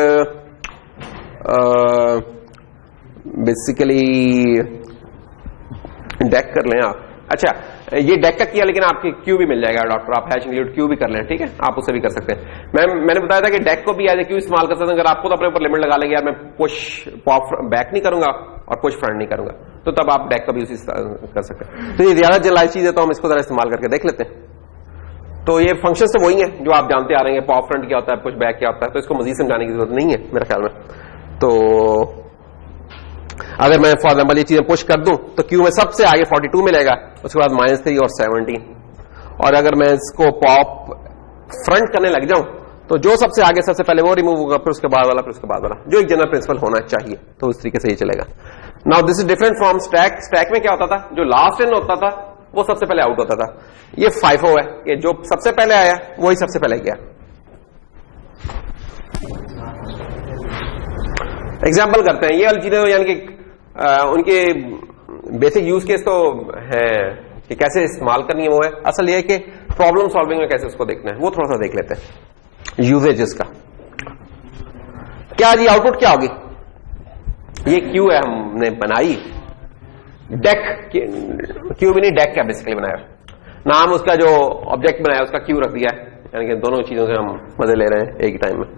बेसिकली डेक कर लें आप, अच्छा ये डेक का किया लेकिन आपके क्यू भी मिल जाएगा डॉक्टर, आप हैश इंक्लूड क्यू भी कर लें, ठीक है, आप उससे भी कर सकते हैं। मैंने बताया था कि डेक को भी एज ए क्यू इस्तेमाल कर सकते हैं, अगर आपको तो अपने ऊपर लिमिट लगा लेंगे यार मैं पुश पॉप बैक नहीं करूंगा और पुश फ्रंट नहीं करूंगा, तो तब आप डेक का भी उसी कर सकते हैं। तो ये ज्यादा जलाई चीज है, तो हम इसको जरा इस्तेमाल करके देख लेते हैं। तो ये फंक्शन तो वही है जो आप जानते आ रहे हैं, पॉप फ्रंट क्या होता है, पुश बैक क्या होता है, तो इसको मजीद समझाने की जरूरत नहीं है मेरे ख्याल में। तो अगर मैं फॉर एग्जाम्पल ये चीजें पुश कर दूं तो क्यू में सबसे आगे 42 मिलेगा, उसके बाद -3 और 17, और अगर मैं इसको पॉप फ्रंट करने लग जाऊं तो जो सबसे आगे सबसे पहले वो रिमूव होगा, फिर उसके बाद वाला, फिर उसके बाद वाला, जो एक जनरल प्रिंसिपल होना चाहिए, तो उस तरीके से ये चलेगा। Now this is different from stack. Stack में क्या होता था, जो लास्ट इन होता था वो सबसे पहले आउट होता था, ये FIFO है, ये जो सबसे पहले आया वही सबसे पहले गया। एग्जाम्पल करते हैं, ये वाली चीजें यानी कि उनके बेसिक यूज केस तो है कि कैसे इस्तेमाल करनी है, वो है असल ये है कि प्रॉब्लम सॉल्विंग में कैसे उसको देखना है, वो थोड़ा सा देख लेते हैं। यूजेजेस का क्या जी, आउटपुट क्या होगी, ये क्यू है हमने बनाई, डेक क्यू भी नहीं डेक क्या बेसिकली बनाया, नाम उसका जो ऑब्जेक्ट बनाया उसका क्यू रख दिया है, यानी कि दोनों चीजों से हम मजे ले रहे हैं एक ही टाइम में।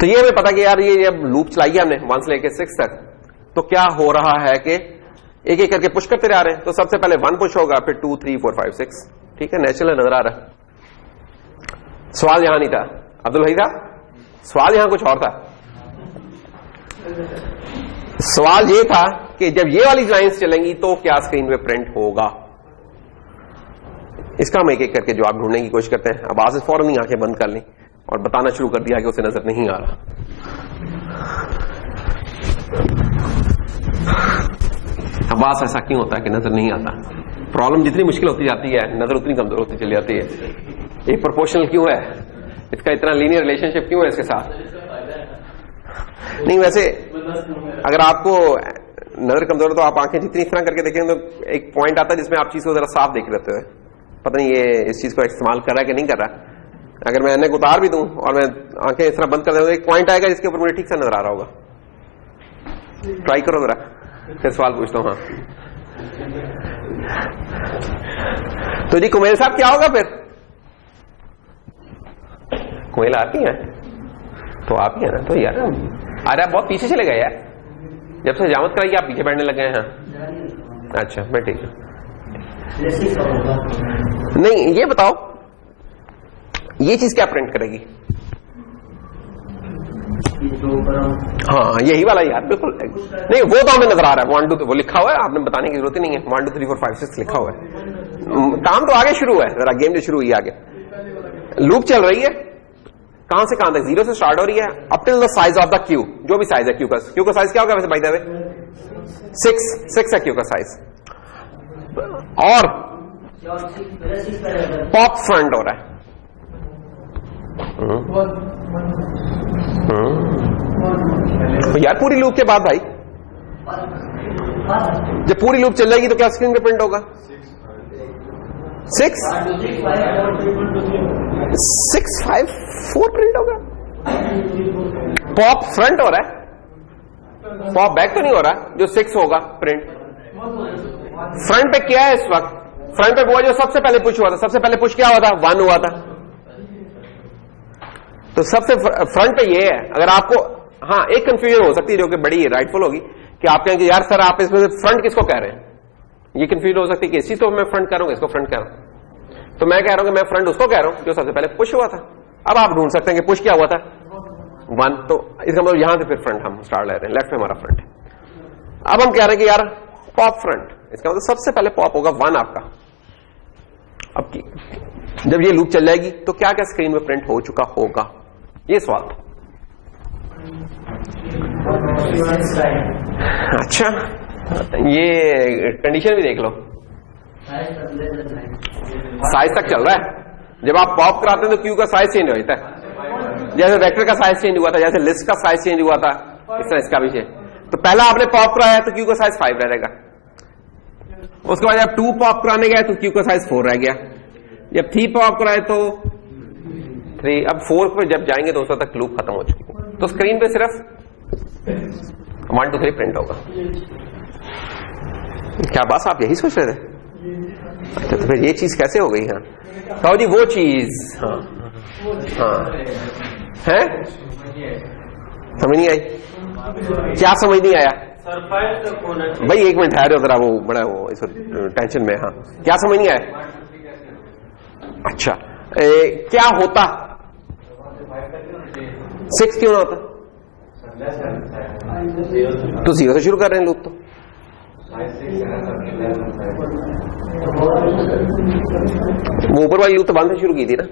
तो ये हमें पता कि यार ये जब लूप चलाई है हमने 1 से लेकर 6 तक, तो क्या हो रहा है कि एक एक करके पुश करते जा रहे हैं, तो सबसे पहले 1 पुश होगा, फिर 2 3 4 5 6, ठीक है, नेचुरल नजर आ रहा है। सवाल यहां नहीं था अब्दुल भाई साहब, सवाल यहां कुछ और था। सवाल ये था कि जब ये वाली लाइंस चलेंगी तो क्या स्क्रीन पे प्रिंट होगा, इसका हम एक एक करके जवाब ढूंढने की कोशिश करते हैं। अब आज फौरन ही आंखें बंद कर ली और बताना शुरू कर दिया कि उसे नजर नहीं आ रहा। अब्बास ऐसा क्यों होता है कि नजर नहीं आता, प्रॉब्लम जितनी मुश्किल होती जाती है नजर उतनी कमजोर होती चली जाती है, ये प्रोपोर्शनल क्यों है, इसका इतना लीनियर रिलेशनशिप क्यों है इसके साथ। नहीं वैसे अगर आपको नजर कमजोर है तो आप आंखें जितनी इस तरह करके देखेंगे तो एक पॉइंट आता है जिसमें आप चीज को जरा साफ देख लेते हो, पता नहीं ये इस चीज को इस्तेमाल कर रहा है कि नहीं कर रहा। अगर मैं एनक उतार भी दूं और मैं आंखें इस तरह बंद कर दूं तो एक पॉइंट आएगा जिसके ऊपर मुझे ठीक से नजर आ रहा होगा। ट्राई करो जरा, फिर सवाल पूछता हूं। हाँ तो जी कुमेल साहब क्या होगा फिर, कुमेल आती है तो आप ही है ना, तो यार अरे आप बहुत पीछे चले गए यार, जब से हजामत कराई आप पीछे बैठने लगे हैं। हाँ अच्छा मैं ठीक है, नहीं, ये बताओ ये चीज क्या प्रिंट करेगी? हाँ, यही वाला यार, बिल्कुल नहीं, वो तो हमें नजर आ रहा है 1 2 वो लिखा हुआ है, आपने बताने की जरूरत ही नहीं है। 1 2 3 4 5 6 लिखा हुआ है, काम तो आगे शुरू है, जरा गेम जो शुरू हुई आगे, लूप चल रही है, कहां से कहां तक? 0 से स्टार्ट हो रही है up till the size of the Q, जो भी साइज है क्यू का साइज क्या होगा वैसे बाय द वे? 6 है क्यू का साइज, और पॉप फ्रंट हो रहा है। तो यार पूरी लूप के बाद भाई, जब पूरी लूप चल जाएगी तो क्या स्क्रीन पे प्रिंट होगा? 6 6 5 4 प्रिंट होगा। पॉप फ्रंट हो रहा है, पॉप बैक तो नहीं हो रहा, जो 6 होगा प्रिंट। फ्रंट पे क्या है इस वक्त? फ्रंट पे वो जो सबसे पहले पुश हुआ था, सबसे पहले पुश क्या हुआ था? 1 हुआ था। तो सबसे फ्रंट पे ये है। अगर आपको, हाँ, एक कंफ्यूजन हो सकती है जो कि बड़ी राइटफुल होगी कि आप कहेंगे यार सर आप इसमें फ्रंट किसको कह रहे हैं? ये कंफ्यूजन हो सकती है कि इसी तो मैं फ्रंट करूंगा, इसको फ्रंट कह रहा हूं। तो मैं कह रहा हूं कि मैं फ्रंट उसको कह रहा हूं जो सबसे पहले पुश हुआ था। अब आप ढूंढ सकते हैं कि पुश क्या हुआ था? 1। तो इसका मतलब यहां से फिर फ्रंट हम स्टार्ट ले रहे हैं, लेफ्ट में हमारा फ्रंट है। अब हम कह रहे हैं कि यार पॉप फ्रंट, इसका मतलब सबसे पहले पॉप होगा 1 आपका। अब जब ये लूप चल जाएगी तो क्या क्या स्क्रीन में प्रिंट हो चुका होगा? ये सवाल था। अच्छा, ये कंडीशन भी देख लो, साइज तक चल रहा है। जब आप पॉप कराते हैं तो क्यू का साइज चेंज हो जाता है, जैसे वेक्टर का साइज चेंज हुआ था, जैसे लिस्ट का साइज चेंज हुआ था, इस तरह इसका भी चेंज। तो पहला आपने पॉप कराया तो क्यू का साइज 5 रहेगा, उसके बाद जब 2 पॉप कराने गए तो क्यू का साइज 4 रह गया, जब 3 पॉप कराए तो 3, अब 4 पे जब जाएंगे तो उस तक लूप खत्म हो चुकी है। तो स्क्रीन पे सिर्फ 1 2 3 प्रिंट होगा। क्या बात, आप यही सोच रहे थे? अच्छा, तो फिर ये चीज कैसे हो गई? हाँ कहो जी, वो चीज, हाँ हाँ है, समझ नहीं आई? क्या समझ नहीं आया भाई? 1 मिनट ठहरो जरा, वो बड़ा वो इस टेंशन में। हाँ, क्या समझ नहीं आया? अच्छा, क्या होता? 6 क्यों ना होता? तो 0 से शुरू कर रहे हैं लूप। तो वो ऊपर वाली लूप तो 1 से शुरू की थी ना,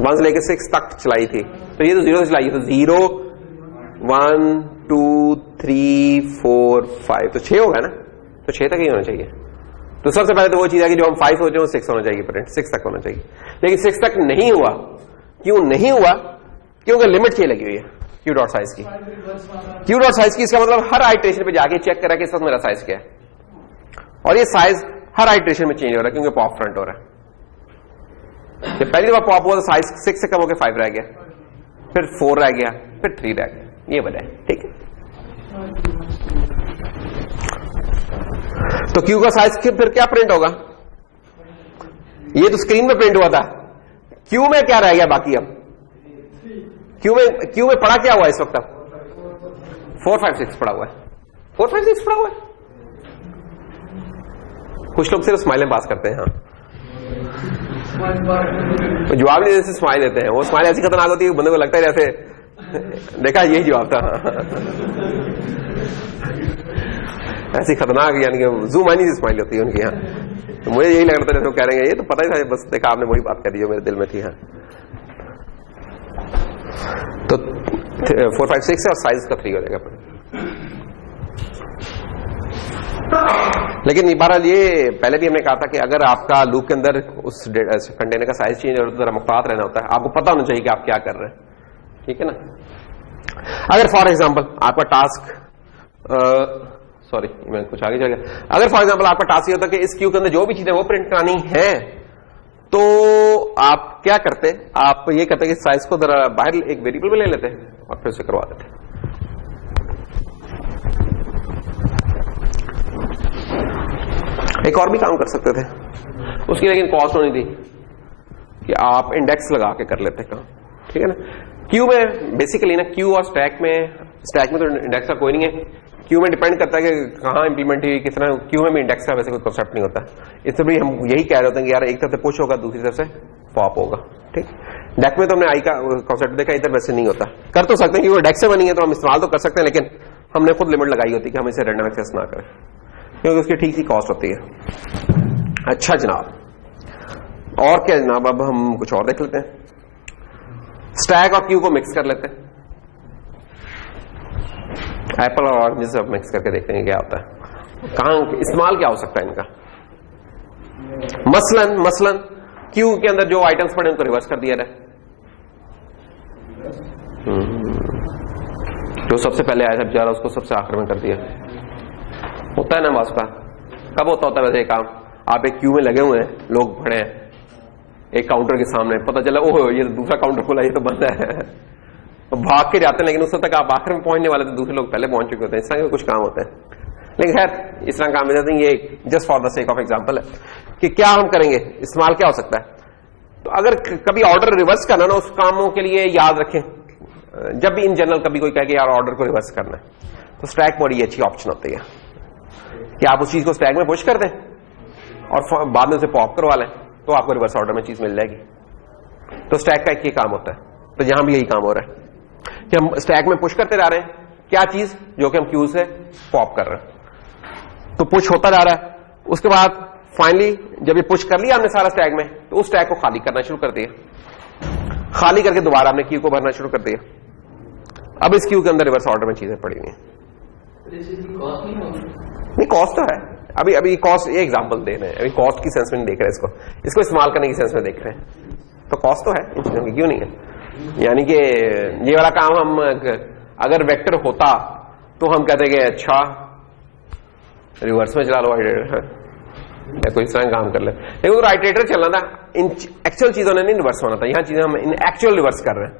1 से लेकर 6 तक चलाई थी, तो ये तो 0 से चलाई, तो 0 1 2 3 4 5, तो 6 होगा ना, तो 6 तक ही होना चाहिए। तो सबसे पहले तो वो चीज है कि जो हम 5 सोच रहे हैं 6 होना चाहिए, प्रिंट 6 तक होना चाहिए। लेकिन 6 तक नहीं हुआ, क्यों नहीं हुआ? क्योंकि लिमिट क्या लगी हुई है क्यू डॉट साइज की। क्यू डॉट साइज की इसका मतलब हर आइट्रेशन पे जाके चेक करा कि इस वक्त मेरा साइज क्या है, और ये साइज हर आइट्रेशन में चेंज हो रहा है क्योंकि पॉप फ्रंट हो रहा है। जब पहली दफा पॉप हुआ तो साइज 6 से कम होकर 5 रह गया, फिर 4 रह गया, फिर 3 रह गया, ये वजह है। ठीक है, तो क्यू का साइज फिर क्या प्रिंट होगा? ये तो स्क्रीन में प्रिंट हुआ था, क्यू में क्या रह गया बाकी? अब क्यू में पड़ा क्या हुआ इस वक्त? अब 4 5 6 पड़ा हुआ है, 4 5 6 पड़ा हुआ है। कुछ लोग सिर्फ स्माइलें पास करते हैं। हाँ, तो जवाब नहीं जैसे स्माइल देते हैं, वो स्माइल ऐसी खतरनाक होती है बंदे को लगता है जैसे देखा यही जवाब था। ऐसी खतरनाक, यानी कि जूम आनी सी स्माइल होती है उनकी। यहाँ तो मुझे यही लग रहा था जैसे वो कह रहे हैं ये तो पता ही था, बस देखा आपने वही बात कर दी जो मेरे दिल में थी। हाँ, तो 4 5 6 है और साइज का 3 हो जाएगा। लेकिन बहरहाल ये पहले भी हमने कहा था कि अगर आपका लूप के अंदर उस कंटेनर का साइज चेंज हो तो जरा मुख्तात रहना होता है, आपको पता होना चाहिए कि आप क्या कर रहे हैं। ठीक है ना? अगर फॉर एग्जांपल आपका टास्क, सॉरी मैं कुछ आगे चल गया, अगर फॉर एग्जांपल आपका टास्क ये होता है कि इस क्यू के अंदर जो भी चीजें वो प्रिंट करानी है, तो आप क्या करते? आप ये करते कि साइज को जरा बाहर एक वेरिएबल में ले लेते और फिर उसे करवा देते। एक और भी काम कर सकते थे, उसकी लेकिन कॉस्ट होनी थी कि आप इंडेक्स लगा के कर लेते काम। ठीक है ना? क्यू में बेसिकली ना, क्यू और स्टैक में तो इंडेक्स का कोई नहीं है, क्यू में डिपेंड करता है कि कहाँ इंप्लीमेंट हुई, कितना क्यू में भी इंडेक्स का वैसे कोई कॉन्सेप्ट नहीं होता। इससे भी हम यही कह रहे होते हैं कि यार एक तरफ से पुश होगा, दूसरी तरफ से पॉप होगा। ठीक, डेक में तो हमने आई का कॉन्सेप्ट देखा, इधर वैसे नहीं होता। कर तो सकते हैं क्योंकि डेक से बनी है तो हम इस्तेमाल तो कर सकते हैं, लेकिन हमने खुद लिमिट लगाई होती है कि हम इसे रैंडम एक्सेस ना करें क्योंकि उसकी ठीक सी कॉस्ट होती है। अच्छा जनाब, और क्या जनाब, अब हम कुछ और देख लेते हैं। स्टैक और क्यू को मिक्स कर लेते हैं, एप्पल और ऑरेंज अब मिक्स करके देखते हैं क्या होता है, कहां इस्तेमाल क्या हो सकता है इनका। मसलन क्यू के अंदर जो आइटम्स पड़े उनको रिवर्स कर दिया जाए, जो सबसे पहले आया जा रहा उसको सबसे आखिर में कर दिया। होता है ना बॉस का, कब होता है वैसे ये काम, आप एक क्यू में लगे हुए हैं, लोग खड़े हैं एक काउंटर के सामने, पता चला ओह ये दूसरा काउंटर खुला, ये तो बंद है, तो भाग के जाते हैं, लेकिन उस तक आप आखिर में पहुंचने वाले तो दूसरे लोग पहले पहुंच चुके होते हैं। इस तरह के कुछ काम होते हैं, लेकिन खैर इस तरह काम में जाते हैं। ये just for the sake of example है कि क्या हम करेंगे, इस्तेमाल क्या हो सकता है। तो अगर कभी ऑर्डर रिवर्स करना ना, उस कामों के लिए याद रखें, जब भी इन जनरल कभी कोई कहे कि यार ऑर्डर को रिवर्स करना है, तो स्टैक बड़ी अच्छी ऑप्शन होती है कि आप उस चीज को स्टैक में पुश कर दें और बाद में उसे पॉप करवा लें, तो आपको रिवर्स ऑर्डर में चीज मिल जाएगी। तो स्टैक का एक ही काम होता है, तो यहां भी यही काम हो रहा है कि हम स्टैक में पुश करते जा रहे हैं क्या चीज, जो कि हम क्यू से पॉप कर रहे हैं, तो पुश होता जा रहा है। उसके बाद फाइनली जब ये पुश कर लिया हमने सारा स्टैक में, तो उस स्टैक को खाली करना शुरू कर दिया, खाली करके दोबारा हमने क्यू को भरना शुरू कर दिया। अब इस क्यू के अंदर रिवर्स ऑर्डर में चीजें पड़ी हुई हैं। नहीं, कॉस्ट तो है, अभी कॉस्ट, ये एग्जांपल दे रहे हैं, अभी कॉस्ट की सेंस में नहीं देख रहे हैं, इसको इस्तेमाल करने की सेंस में देख रहे हैं, तो कॉस्ट तो है इन चीजों की, क्यों नहीं है। यानी कि ये वाला काम हम अगर वेक्टर होता तो हम कहते कि अच्छा रिवर्स में चला लो आइटरेटर, या कोई इस तरह काम कर ले, लेकिन तो आइटरेटर चलना था, इन एक्चुअल चीजों ने नहीं रिवर्स होना था, यहाँ चीजें हम इन एक्चुअल रिवर्स कर रहे हैं।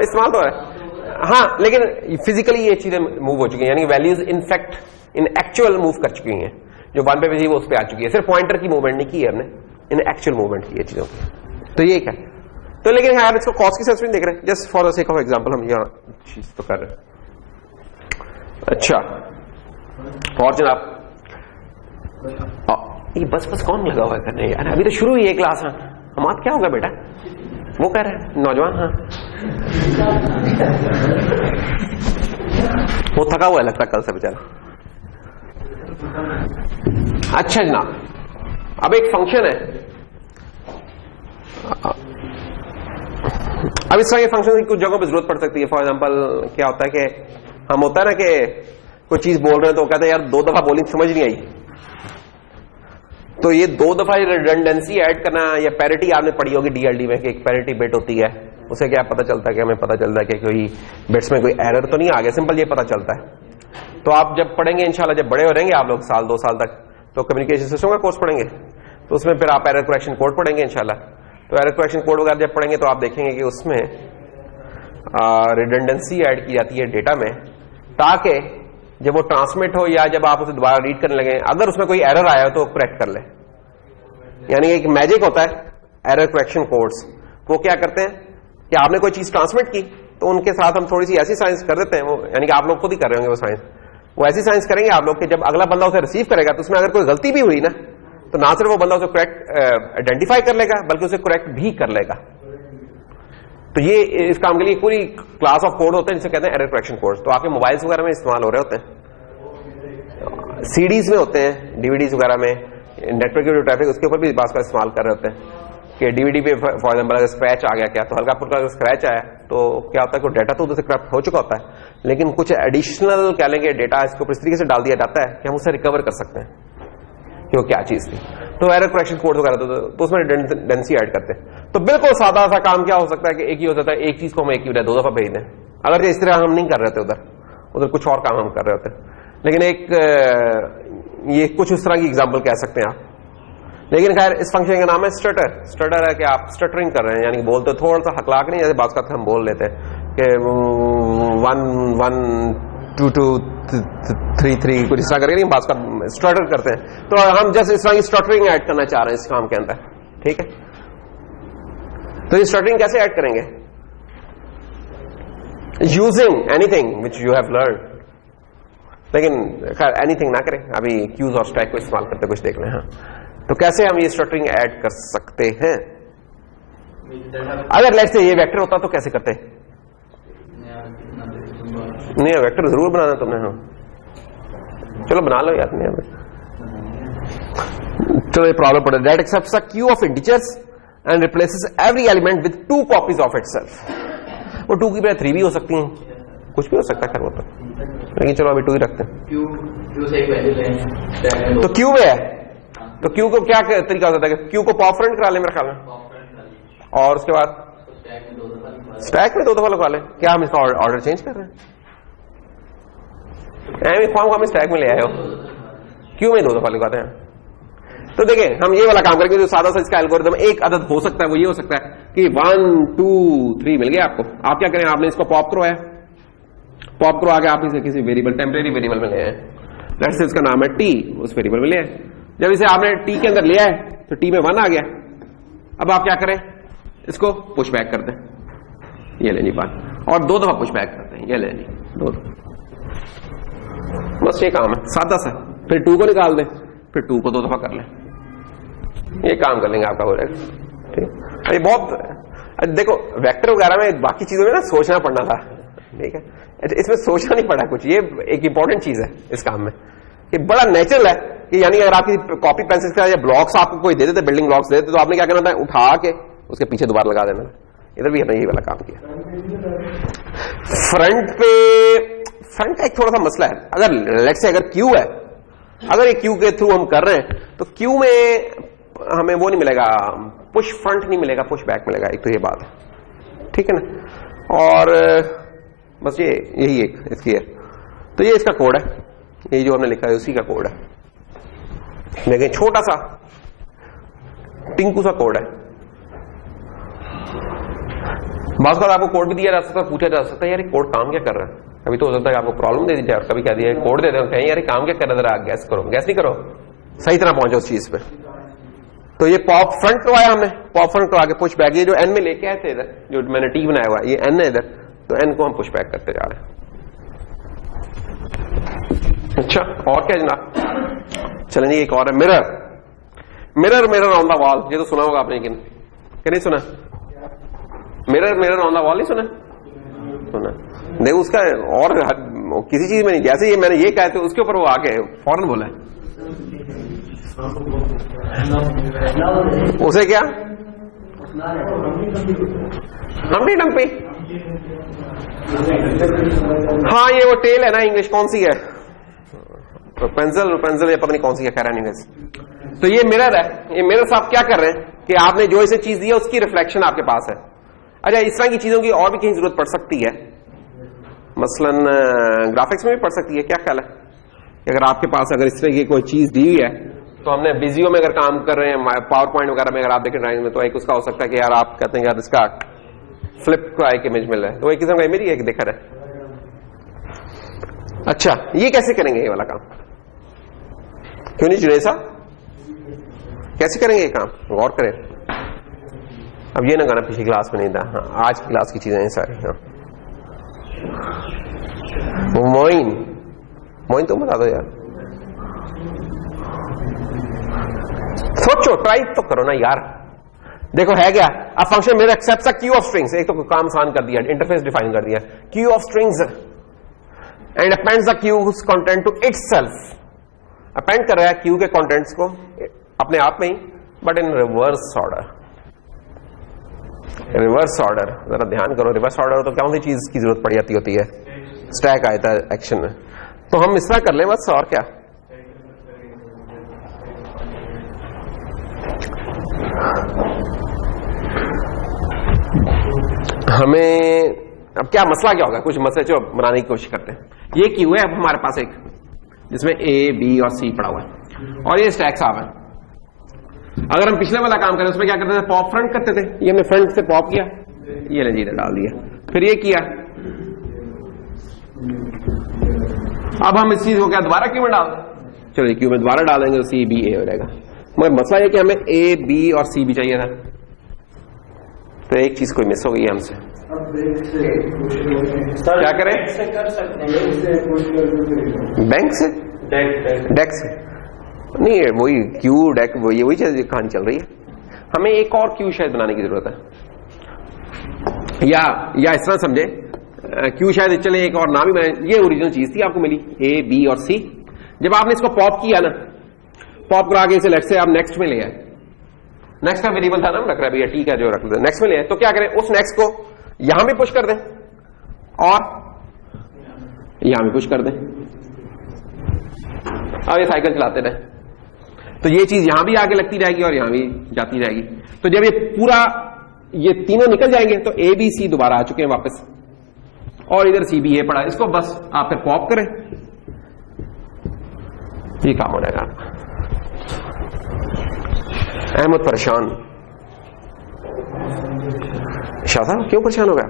इस्तेमाल तो है, हाँ, लेकिन फिजिकली ये चीजें मूव हो चुकी हैं, यानी values in fact in actual move कर चुकी हैं, जो 1 पे वो उस पर आ चुकी है, सिर्फ पॉइंटर की मूवमेंट नहीं की है हमने, इन एक्चुअल मूवमेंट की है चीजों की। तो ये क्या, तो लेकिन आप इसको कॉस्ट की सेंस में देख रहे हैं, just for the sake of example हम यहाँ चीज तो कर रहे हैं। अच्छा, और जनाब ये बस कौन लगा हुआ है करने यार, अभी तो शुरू हुई है क्लास। हाँ हम क्या होगा बेटा, वो कह रहे हैं नौजवान, हाँ वो थका हुआ है लगता कल से बेचारा। अच्छा जनाब, अब एक फंक्शन है, अब इस तरह के फंक्शन की कुछ जगहों पर जरूरत पड़ सकती है। फॉर एग्जांपल क्या होता है कि हम होता है ना कि कोई चीज बोल रहे हैं तो कहते हैं यार 2 दफा बोली समझ नहीं आई, तो ये 2 दफा रिडंडेंसी ऐड करना, या पैरिटी आपने पढ़ी होगी डीएलडी में कि एक पैरिटी बिट होती है, उसे क्या पता चलता है कि हमें पता चलता है कि कोई बिट्स में कोई एरर तो नहीं आ गया, सिंपल ये पता चलता है। तो आप जब पढ़ेंगे इंशाल्लाह, जब बड़े हो रहेंगे आप लोग 1-2 साल तक, तो कम्युनिकेशन सिस्टम का कोर्स पढ़ेंगे, तो उसमें फिर आप एरर करेक्शन कोड पढ़ेंगे इंशाल्लाह। तो एरर करेक्शन कोड वगैरह जब पढ़ेंगे तो आप देखेंगे कि उसमें रिडंडेंसी ऐड की जाती है डेटा में, ताकि जब वो ट्रांसमिट हो या जब आप उसे दोबारा रीड करने लगे, अगर उसमें कोई एरर आया हो तो करेक्ट कर ले। यानी एक मैजिक होता है एरर करेक्शन कोड्स, वो क्या करते हैं कि आपने कोई चीज ट्रांसमिट की तो उनके साथ हम थोड़ी सी ऐसी साइंस कर देते हैं, वो यानी कि आप लोग खुद ही कर रहे होंगे वो साइंस, वो ऐसी साइंस करेंगे आप लोग कि जब अगला बंदा उसे रिसीव करेगा तो उसमें अगर कोई गलती भी हुई ना, तो ना सिर्फ वो बंदा उसे करेक्ट आइडेंटिफाई कर लेगा बल्कि उसे करेक्ट भी कर लेगा। तो ये इस काम के लिए पूरी क्लास ऑफ कोड होते हैं जिसे कहते हैं एरर करेक्शन कोड्स। तो आपके मोबाइल्स वगैरह में इस्तेमाल हो रहे होते हैं, सीडीज में होते हैं, डीवीडीज वगैरह में, नेटवर्क के जो ट्रैफिक उसके ऊपर भी बात का इस्तेमाल कर रहे होते हैं कि डीवीडी पे फॉर एग्जाम्पल अगर स्क्रैच आ गया, क्या तो हल्का फुल्का अगर स्क्रैच आया तो क्या होता है कि डेटा तो उधर से करप्ट हो चुका होता है, लेकिन कुछ एडिशनल कह लेंगे डेटा इसके ऊपर इस तरीके से डाल दिया जाता है कि हम उससे रिकवर कर सकते हैं कि वो क्या चीज थी। तो एरर करेक्शन कोड वगैरह तो उसमें रिडंडेंसी ऐड करते हैं। तो बिल्कुल सादा सा काम क्या हो सकता है कि एक ही हो सकता है, एक चीज को हम एक ही 2 दफा भेज दें, अगर इस तरह हम नहीं कर रहे थे, उधर कुछ और काम हम कर रहे होते। लेकिन एक ये कुछ उस तरह की एग्जाम्पल कह सकते हैं आप। लेकिन खैर इस फंक्शन का नाम है स्टटर। स्टटर है कि आप स्टटरिंग कर रहे हैं, यानी बोलते थोड़ा सा हकलाक नहीं, जैसे बात करते हम बोल लेते हैं कि 1 1 2 2 3 3 कुछ इस तरह करके बात का स्टटर करते हैं। तो हम जैसे इस तरह की स्टटरिंग ऐड करना चाह रहे हैं इस काम के अंदर, ठीक है। तो ये स्टटरिंग कैसे ऐड करेंगे, using anything which you have learn, लेकिन एनीथिंग ना करें, अभी क्यूज और स्टैक को इस्तेमाल करते कुछ देख लें। हाँ, तो कैसे हम ये स्ट्रक्चरिंग ऐड कर सकते हैं? अगर लेट्स से ये वेक्टर होता तो कैसे करते? नहीं, वेक्टर जरूर बनाना तुमने। हाँ चलो बना लो यार। नहीं चलो ये प्रॉब्लम पड़े, that accepts a Q of integers and replaces every element with 2 copies of itself. वो 2 की बजाय 3 भी हो सकती हैं, कुछ भी हो सकता है खैर वो तो, लेकिन चलो अभी 2 ही रखते हैं। क्यू से एक वैल्यू लें तो क्यू में है, तो क्यू को क्या तरीका हो सकता है? क्यू को पॉप फ्रंट करा ले मेरे ख्याल में, और उसके बाद स्टैक में 2 दफा लगवा ले। क्या हम इसका ऑर्डर चेंज कर रहे हैं? फॉर्म को हम स्टैक में ले आए हो, क्यू में 2 दफा लगवाते हैं। तो देखें हम ये वाला काम करेंगे, जो सादा सा इसका एल्गोरिथम एक अदद हो सकता है वो ये हो सकता है कि 1 2 3 मिल गया आपको। आप क्या करें, आपने इसको पॉप करवाया, पॉप करवा के आप इसे किसी वेरिएबल, टेम्परेरी वेरिएबल में ले आए, लेट्स से इसका नाम है टी, उस वेरिएबल में ले आए। जब इसे आपने टी के अंदर ले आए तो टी में 1 आ गया। अब आप क्या करें, इसको पुश बैक कर दें, ये लेनी बात, और 2 दफा पुश बैक करते हैं, ये लेनी 2 दफा, बस ये काम है सादा सा। फिर 2 को निकाल दें, फिर 2 को 2 दफा कर लें, ये काम कर लेंगे आपका हो जाएगा। ठीक, ये बहुत देखो वेक्टर वगैरह में बाकी चीजों में ना सोचना पड़ना था, ठीक है, इसमें सोचना नहीं पड़ा कुछ। ये एक इंपॉर्टेंट चीज है इस काम में, ये बड़ा नेचुरल है कि यानी अगर आपकी कॉपी पेंसिल का या ब्लॉक्स आपको कोई दे देते, बिल्डिंग ब्लॉक्स दे देते, तो आपने क्या करना था, उठा के उसके पीछे दोबारा लगा देना। इधर भी हमने यही वाला काम किया। फ्रंट का एक थोड़ा सा मसला है, अगर लेट्स से अगर क्यू है, अगर ये क्यू के थ्रू हम कर रहे हैं तो क्यू में हमें वो नहीं मिलेगा, पुश फ्रंट नहीं मिलेगा, पुश बैक मिलेगा। एक तो ये बात है, ठीक है ना, और बस यही एक इसकी है। तो ये इसका कोड है, ये जो हमने लिखा है उसी का कोड है, लेकिन छोटा सा टिंकू सा कोड है। बात बात आपको कोड भी दिया जा सकता है, पूछा जा सकता है यार ये कोड काम क्या कर रहा है। कभी तो हो सकता है आपको प्रॉब्लम दे दी जाए और कभी क्या दिया कोड दे दे, कहें यार काम क्या कर रहा है, जरा गैस करो, गैस नहीं करो, सही तरह पहुंचो उस चीज पे। तो ये पॉप फ्रंट करवाया हमने, पॉप फ्रंट करवा के पुश बैक, ये जो एन में लेके आए थे इधर, जो मैंने टी बनाया हुआ ये एन है इधर, तो एन को हम पुश बैक करते जा रहे हैं। अच्छा और क्या जनाब, चलें जी एक और है mirror. Mirror on the wall, ये तो सुना होगा आपने, लेकिन नहीं सुना? मिरर ऑन द वॉल नहीं सुना? सुना देखो उसका और किसी चीज में नहीं, जैसे ये मैंने ये कहा तो उसके ऊपर वो आके फौरन बोला है। उसे क्या हम्पटी डम्पी, हाँ ये वो टेल है ना, इंग्लिश कौन सी है, पेंसिल या पता नहीं कौन सी है, खैर एनीवेज। तो ये मिरर है, ये मिरर साहब क्या कर रहे हैं कि आपने जो इसे चीज दी है उसकी रिफ्लेक्शन आपके पास है। अच्छा इस तरह की चीजों की और भी कहीं जरूरत पड़ सकती है, मसलन ग्राफिक्स में भी पड़ सकती है। क्या ख्याल है कि अगर आपके पास अगर इस तरह की कोई चीज दी हुई है, तो हमने विजियो में अगर काम कर रहे हैं, पावर पॉइंट वगैरह में अगर आप देखें ड्राइंग में, तो एक उसका हो सकता है कि यार आप कहते हैं यार इसका फ्लिप का एक इमेज मिल रहा है, तो एक किस्म का इमेज ही एक देखा है। अच्छा ये कैसे करेंगे ये वाला काम, क्यों नहीं जुड़े साहब, कैसे करेंगे ये काम, गौर करें। अब ये ना गाना पिछली क्लास में नहीं था, हाँ आज की क्लास की चीजें हैं सारी। हाँ मोइन तो बता दो यार, सोचो ट्राई तो करो ना यार। देखो है क्या, अब फंक्शन मेरा accepts a Q of strings, एक तो काम आसान कर दिया, इंटरफेस डिफाइन कर दिया, queue of strings and appends the queue's content to itself. Append कर रहा है क्यू के कंटेंट्स को अपने आप में ही, but in reverse order. Reverse order जरा ध्यान करो, रिवर्स ऑर्डर तो कौन सी चीज की जरूरत पड़ जाती होती है, स्टैक आया था एक्शन में, तो हम इस तरह कर लें बस, और क्या। हमें अब क्या मसला क्या होगा, कुछ मसले जो बनाने की कोशिश करते हैं। ये क्यू है अब हमारे पास एक, जिसमें ए बी और सी पड़ा हुआ है, और ये स्टैक साहब है। अगर हम पिछले वाला काम करें उसमें क्या करते थे, पॉप फ्रंट करते थे, ये हमने फ्रंट से पॉप किया, ये ले जीरा डाल दिया, फिर ये किया। अब हम इस चीज को क्या दोबारा क्यू में डाल, चलिए क्यू में दोबारा डालेंगे तो सी बी ए हो जाएगा। मगर मसला ये कि हमें ए बी और सी भी चाहिए था, तो एक चीज कोई मिस हो गई हमसे, क्या करें? से कर सकते हैं बैंक से, डेक से नहीं है, वही क्यू डेक वही चीज कहानी चल रही है। हमें एक और क्यू शायद बनाने की जरूरत है, या इस तरह समझे, क्यू शायद चले एक और नाम ही बनाए। ये ओरिजिनल चीज थी, आपको मिली ए बी और सी। जब आपने इसको पॉप किया ना, पॉप करा के इसे लेट से आप नेक्स्ट में ले आए, नेक्स्ट का वेरिएबल था ना, रख रहा है भैया, ठीक है जो रख लेते नेक्स्ट में ले आए, तो क्या करें, उस नेक्स्ट को यहां भी पुश कर दें और यहां भी पुश कर दें। अब ये साइकिल चलाते रहे, तो ये चीज यहां भी आगे लगती रहेगी और यहां भी जाती रहेगी। तो जब ये पूरा ये तीनों निकल जाएंगे तो ए बी सी दोबारा आ चुके हैं वापस, और इधर सी बी ए पड़ा। इसको बस आप फिर पॉप करें, ये काम हो जाएगा। अहमद परेशान, शाह साहब क्यों परेशान हो गया?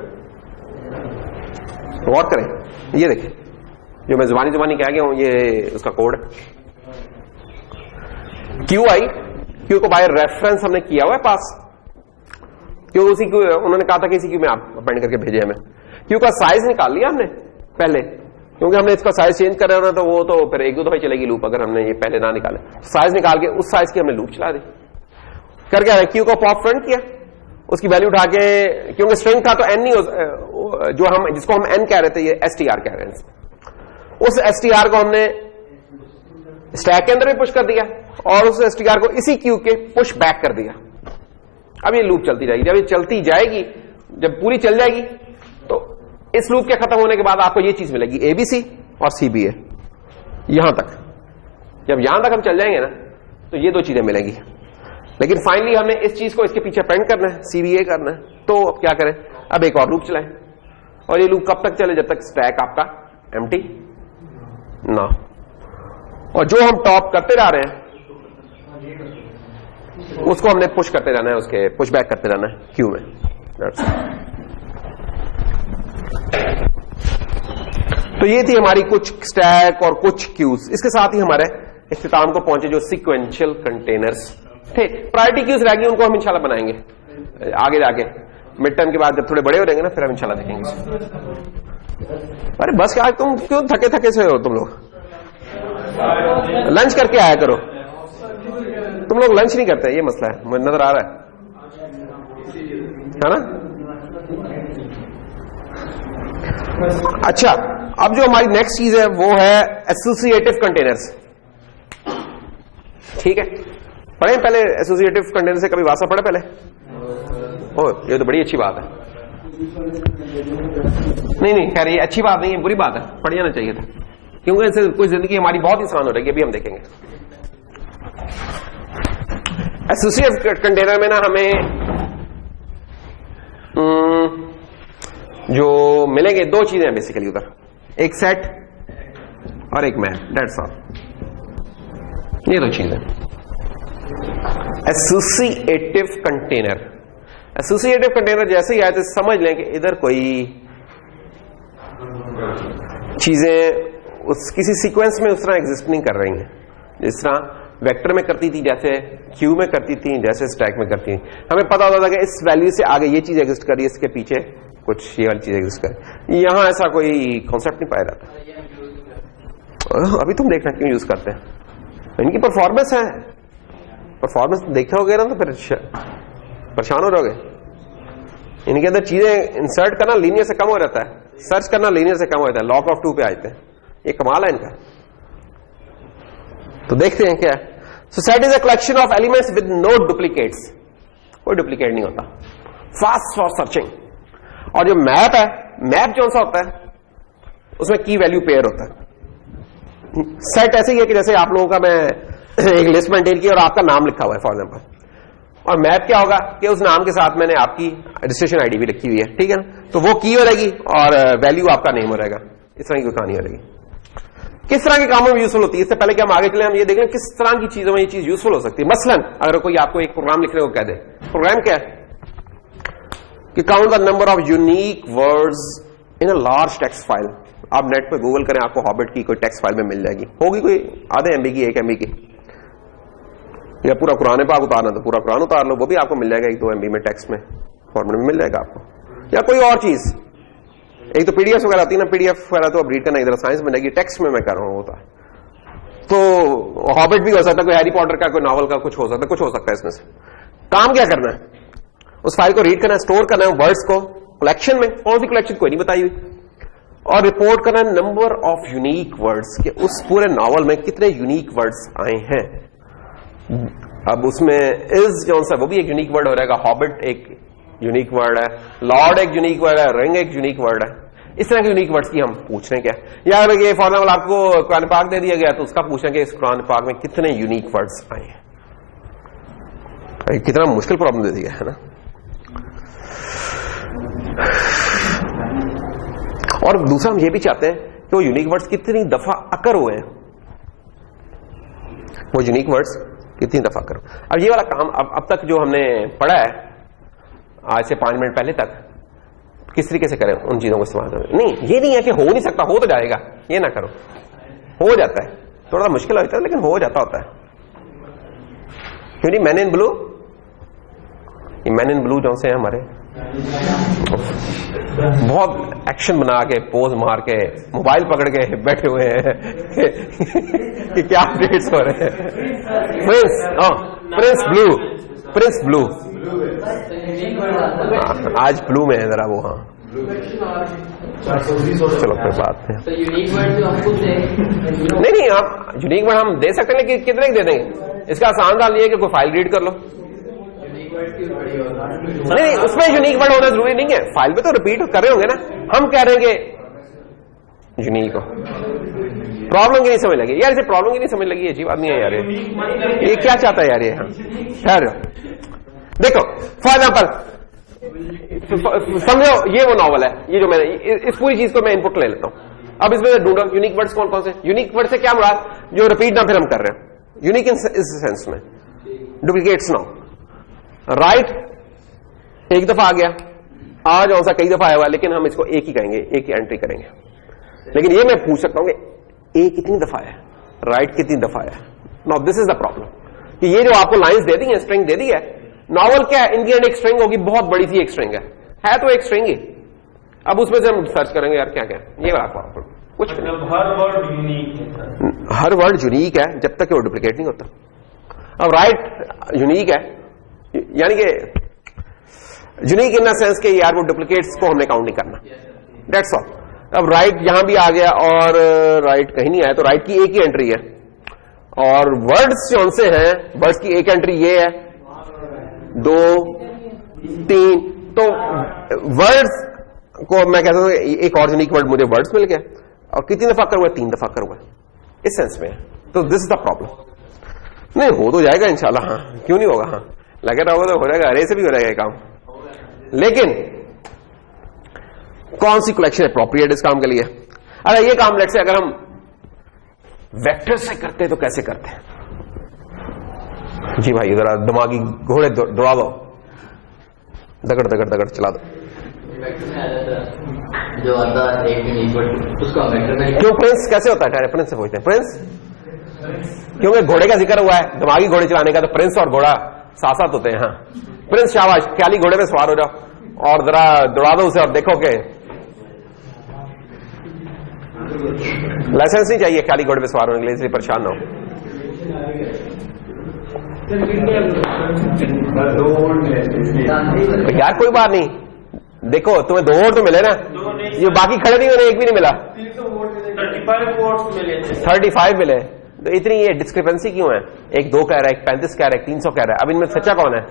गौर करें, ये देखिए जो मैं जुबानी कह गया हूं, ये उसका कोड है। क्यू आई, क्यू को बाय रेफरेंस हमने किया हुआ है पास, क्यों उसी क्यू उन्होंने कहा था कि इसी क्यू में आप अपेंड करके भेजे हमें। क्यू का साइज निकाल लिया हमने पहले, क्योंकि हमने इसका साइज चेंज कर रहा था, तो वो तो फिर एक दो दफा चलेगी लूप, अगर हमने ये पहले ना निकाले। साइज निकाल के उस साइज की हमने लूप चला दी। कर क्या, क्यू को पॉप फ्रंट किया, उसकी वैल्यू उठा के, क्योंकि स्ट्रिंग था तो एन नहीं, जो हम जिसको हम एन कह रहे थे, ये एसटीआर कह रहे हैं, उस एसटीआर को हमने स्टैक के अंदर भी पुश कर दिया और उस एसटीआर को इसी क्यू के पुश बैक कर दिया। अब ये लूप चलती जाएगी। जब ये चलती जाएगी, जब पूरी चल जाएगी, तो इस लूप के खत्म होने के बाद आपको ये चीज मिलेगी एबीसी और सीबीए, यहां तक। जब यहां तक हम चल जाएंगे ना, तो ये दो चीजें मिलेंगी। लेकिन फाइनली हमें इस चीज को इसके पीछे पेंट करना है, सीबीए करना है। तो अब क्या करें, अब एक और लूप चलाएं, और ये लूप कब तक चले, जब तक स्टैक आपका एम्प्टी ना। और जो हम टॉप करते जा रहे हैं उसको हमने पुश करते रहना है, उसके पुश बैक करते रहना है क्यू में। तो ये थी हमारी कुछ स्टैक और कुछ क्यूज। इसके साथ ही हमारे इख्तिताम को पहुंचे जो सीक्वेंशियल कंटेनर्स थे। प्रायोरिटी क्यूज रह गई, उनको हम इंशाल्लाह बनाएंगे आगे जाके, मिड टर्म के बाद जब थोड़े बड़े हो जाएंगे ना, फिर हम इंशाल्लाह देखेंगे। अरे बस क्या तुम क्यों थके थके से हो तुम लोग? लंच करके आया करो। तुम लोग लंच नहीं करते, ये मसला है, मुझे नजर आ रहा है ना। अच्छा, अब जो हमारी नेक्स्ट चीज है वो है एसोसिएटिव कंटेनर्स। ठीक है, पढ़े पहले एसोसिएटिव कंटेनर से कभी वास्ता पढ़े पहले? ओ, ये तो बड़ी अच्छी बात है। नहीं खैर ये अच्छी बात नहीं है, बुरी बात है, पढ़ जाना चाहिए था, क्योंकि इससे कोई जिंदगी हमारी बहुत आसान हो रही है, अभी हम देखेंगे। एसोसिएटिव कंटेनर में ना हमें जो मिलेंगे दो चीजें हैं बेसिकली उधर, एक सेट और एक मैप, दैट्स ऑल। ये दो चीजें। एसोसिएटिव कंटेनर, एसोसिएटिव कंटेनर जैसे ही आए तो समझ लें कि इधर कोई चीजें उस किसी सीक्वेंस में उस तरह एग्जिस्ट नहीं कर रही हैं, जिस तरह वेक्टर में करती थी, जैसे क्यू में करती थी, जैसे स्टैक में करती थी। हमें पता होता था कि इस वैल्यू से आगे ये चीज एग्जिस्ट कर रही है, इसके पीछे कुछ ये वाली चीज एग्जिस्ट कर। यहां ऐसा कोई कॉन्सेप्ट नहीं पाया जाता। अभी तुम देखना क्यों यूज करते हैं, इनकी परफॉर्मेंस है, परफॉर्मेंस देखते होगे ना तो फिर परेशान हो जाओगे। इनके अंदर चीजें इंसर्ट करना लीनियर से कम हो जाता है, सर्च करना लीनियर से कम हो जाता है, लॉग ऑफ 2 पे आते हैं। ये कमाल है इनका। तो देखते हैं क्या है। So set is a collection of elements with no duplicates, कोई डुप्लीकेट नहीं होता, फास्ट फॉर सर्चिंग। और जो मैप है, मैप जो सा होता है उसमें की वैल्यू पेयर होता है। सेट ऐसे ही है कि जैसे आप लोगों का मैं एक लिस्ट मेंटेन की और आपका नाम लिखा हुआ है फॉर एग्जाम्पल, और मैप क्या होगा कि उस नाम के साथ मैंने आपकी रजिस्ट्रेशन आईडी भी लिखी हुई है, ठीक है ना, तो वो की हो रहेगी और वैल्यू आपका नेम हो रहेगा। इस तरह की कोई कहानी हो रहेगी। किस तरह के कामों में यूजफुल होती है, इससे पहले कि हम आगे चले हम ये देख लें किस तरह की चीजों में ये चीज यूजफुल हो सकती है। मसलन अगर कोई आपको एक प्रोग्राम लिखने को कह दे, प्रोग्राम क्या है कि count the number of unique words in a large text file. आप नेट पे गूगल करें, आपको हॉबिट की कोई टेक्स्ट फाइल में मिल जाएगी, होगी कोई आधे एमबी की, 1 MB की, या पूरा कुरान पाक उतारना तो पूरा कुरान उतार लो, वो भी आपको मिल जाएगा 1-2 MB में टेक्स्ट में फॉर्मेट में मिल जाएगा आपको। या कोई और चीज, एक तो पीडीएफ वगैरह आती है ना, पीडीएफ वगैरह तो अब रीड करना इधर साइंस बनेगी, टेक्स्ट में मैं कर रहा हूं होता है। तो हॉबिट भी हो सकता है, कोई हैरी पॉटर का, कोई नॉवल का, कुछ हो सकता है, कुछ हो सकता है इसमें से। काम क्या करना है, उस फाइल को रीड करना है, स्टोर करना है वर्ड्स को कलेक्शन में, कौन सी कलेक्शन कोई नहीं बताई हुई, और रिपोर्ट करना है नंबर ऑफ यूनिक वर्ड्स कि उस पूरे नॉवल में कितने यूनिक वर्ड्स आए हैं। अब उसमें इज जो सा वो भी एक यूनिक वर्ड हो जाएगा, हॉबिट एक यूनिक वर्ड है, लॉर्ड एक यूनिक वर्ड है, रिंग एक यूनिक वर्ड है। इस तरह के यूनिक वर्ड्स की हम पूछ रहे हैं क्या, या अगर ये फॉर एग्जाम्पल आपको कुरान पाक दे दिया गया तो उसका पूछ रहे हैं कि इस कुरान पाक में कितने यूनिक वर्ड्स आए हैं। कितना मुश्किल प्रॉब्लम दे दिया है ना। और दूसरा हम ये भी चाहते हैं कि वो यूनिक वर्ड्स कितनी दफा अकर हुए हैं, वो यूनिक वर्ड्स कितनी दफा करो। अब ये वाला काम अब तक जो हमने पढ़ा है आज से 5 मिनट पहले तक, किस तरीके से करें उन चीजों को इस्तेमाल करें। नहीं, ये नहीं है कि हो नहीं सकता, हो तो जाएगा, ये ना करो, हो जाता है, थोड़ा मुश्किल होता है लेकिन हो जाता होता है। क्यों नहीं, मैन इन ब्लू, ये मैन इन ब्लू जो से हैं हमारे, बहुत एक्शन बना के पोज मार के मोबाइल पकड़ के बैठे हुए हैं कि क्या अपडेट्स हो रहे हैं। प्रिंस ब्लू, प्रिंस ब्लू, आज ब्लू में है जरा वो। हाँ चलो कोई बात नहीं, नहीं आप यूनिक वर्ड हम दे सकते हैं लेकिन कितने दे देंगे, इसका आसान हाल ये है कि कोई फाइल रीड कर लो। नहीं, उसमें यूनिक वर्ड होना जरूरी नहीं है, फाइल में तो रिपीट कर रहे होंगे ना। हम कह रहे हैं कि यूनिक हो, प्रॉब्लम की नहीं समझ लगी यार, इसे प्रॉब्लम की नहीं समझ लगी, अजीब आदमी है यार ये क्या चाहता है यार ये। हाँ खैर देखो फॉर एग्जाम्पल समझो ये वो नॉवल है, ये जो मैंने इस पूरी चीज को मैं इनपुट ले लेता हूं। अब इसमें ढूंढो यूनिक वर्ड्स कौन कौन से, यूनिक वर्ड से क्या मुराद, जो रिपीट ना फिर हम कर रहे हैं, यूनिक इस सेंस में, डुप्लीकेट्स ना, राइट एक दफा आ गया, आज और सा कई दफा आया हुआ, लेकिन हम इसको एक ही कहेंगे, एक ही एंट्री करेंगे। लेकिन ये मैं पूछ सकता हूं कि ए कितनी दफा है, राइट कितनी दफा है। Now this is the problem कि ये जो आपको लाइंस दे दी है, स्ट्रिंग दे दी है, नॉवल क्या है, इनकी एक स्ट्रिंग होगी, बहुत बड़ी सी एक स्ट्रिंग है तो एक स्ट्रिंग ही। अब उसमें से हम सर्च करेंगे यार क्या क्या, ये वाला प्रॉब्लम कुछ मतलब हर वर्ड यूनिक है, हर वर्ड यूनिक है जब तक कि वो डुप्लीकेट नहीं होता। अब राइट यूनिक है, यानी कि यूनिक इन द सेंस के यार वो डुप्लीकेट्स को हमने काउंट नहीं करना, दैट्स ऑल। अब राइट यहां भी आ गया और राइट कहीं नहीं आया, तो राइट की एक ही एंट्री है, और वर्ड्स जो उनसे हैं, वर्ड्स की एक एंट्री ये है, 2 3, तो वर्ड्स को मैं कहता हूं एक और यूनिक वर्ड मुझे वर्ड्स मिल गया, और कितनी दफा कर हुआ, 3 दफा कर हुआ, इस सेंस में है। तो दिस इज द प्रॉब्लम। नहीं हो तो जाएगा इंशाल्लाह, हाँ क्यों नहीं होगा, हाँ लगे रहोगे तो हो जाएगा, अरे से भी हो जाएगा ये काम। लेकिन कौन सी कलेक्शन अप्रोप्रिएट इस काम के लिए। अरे ये काम लेट से अगर हम वेक्टर से करते तो कैसे करते हैं जी भाई, जरा दिमागी घोड़े दौड़ा दो, दगड़ दगड़ दगड़ चला दो। जो आता है एक उसका वेक्टर में क्यों प्रिंस कैसे होता है, प्रिंस से पूछते हैं प्रिंस, क्योंकि घोड़े का जिक्र हुआ है, दिमागी घोड़े चलाने का, तो प्रिंस और घोड़ा साथ साथ होते हैं। हाँ प्रिंस शाबाश, ख्याली घोड़े में सवार हो जाओ और जरा दौड़ा दो उसे, और देखो कि लाइसेंस नहीं चाहिए ख्याली घोड़े में सवार होने के लिए, इसलिए परेशान ना हो। तो यार कोई बात नहीं, देखो तुम्हें 2 वोट तो मिले ना, ये बाकी खड़े नहीं होने, एक भी नहीं मिला, 35 मिले, तो इतनी ये डिस्क्रिपेंसी क्यों है, एक 2 कह रहा है, एक 35 कह रहा है, एक 300 कह रहा है, अब इनमें सच्चा कौन है।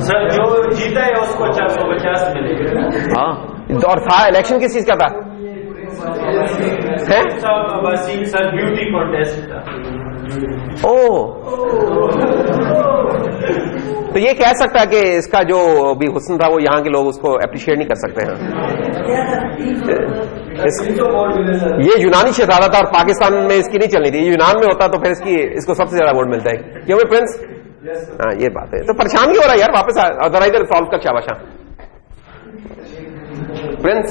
सर जो जीता है उसको 450 मिलेगा। हाँ और था इलेक्शन किस चीज का था, सर ब्यूटी कॉन्टेस्ट था। ओह तो ये कह सकता है कि इसका जो भी हुस्न था वो यहाँ के लोग उसको अप्रिशिएट नहीं कर सकते हैं। ये यूनानी शरारत था और पाकिस्तान में इसकी नहीं चलनी थी, यूनान में होता तो फिर इसको सबसे ज्यादा वोट मिलता है, क्यों भाई प्रिंस। हाँ ये बात है, तो परेशान क्यों हो रहा है यार, वापस जरा इधर सॉल्व कर शाबाश प्रिंस।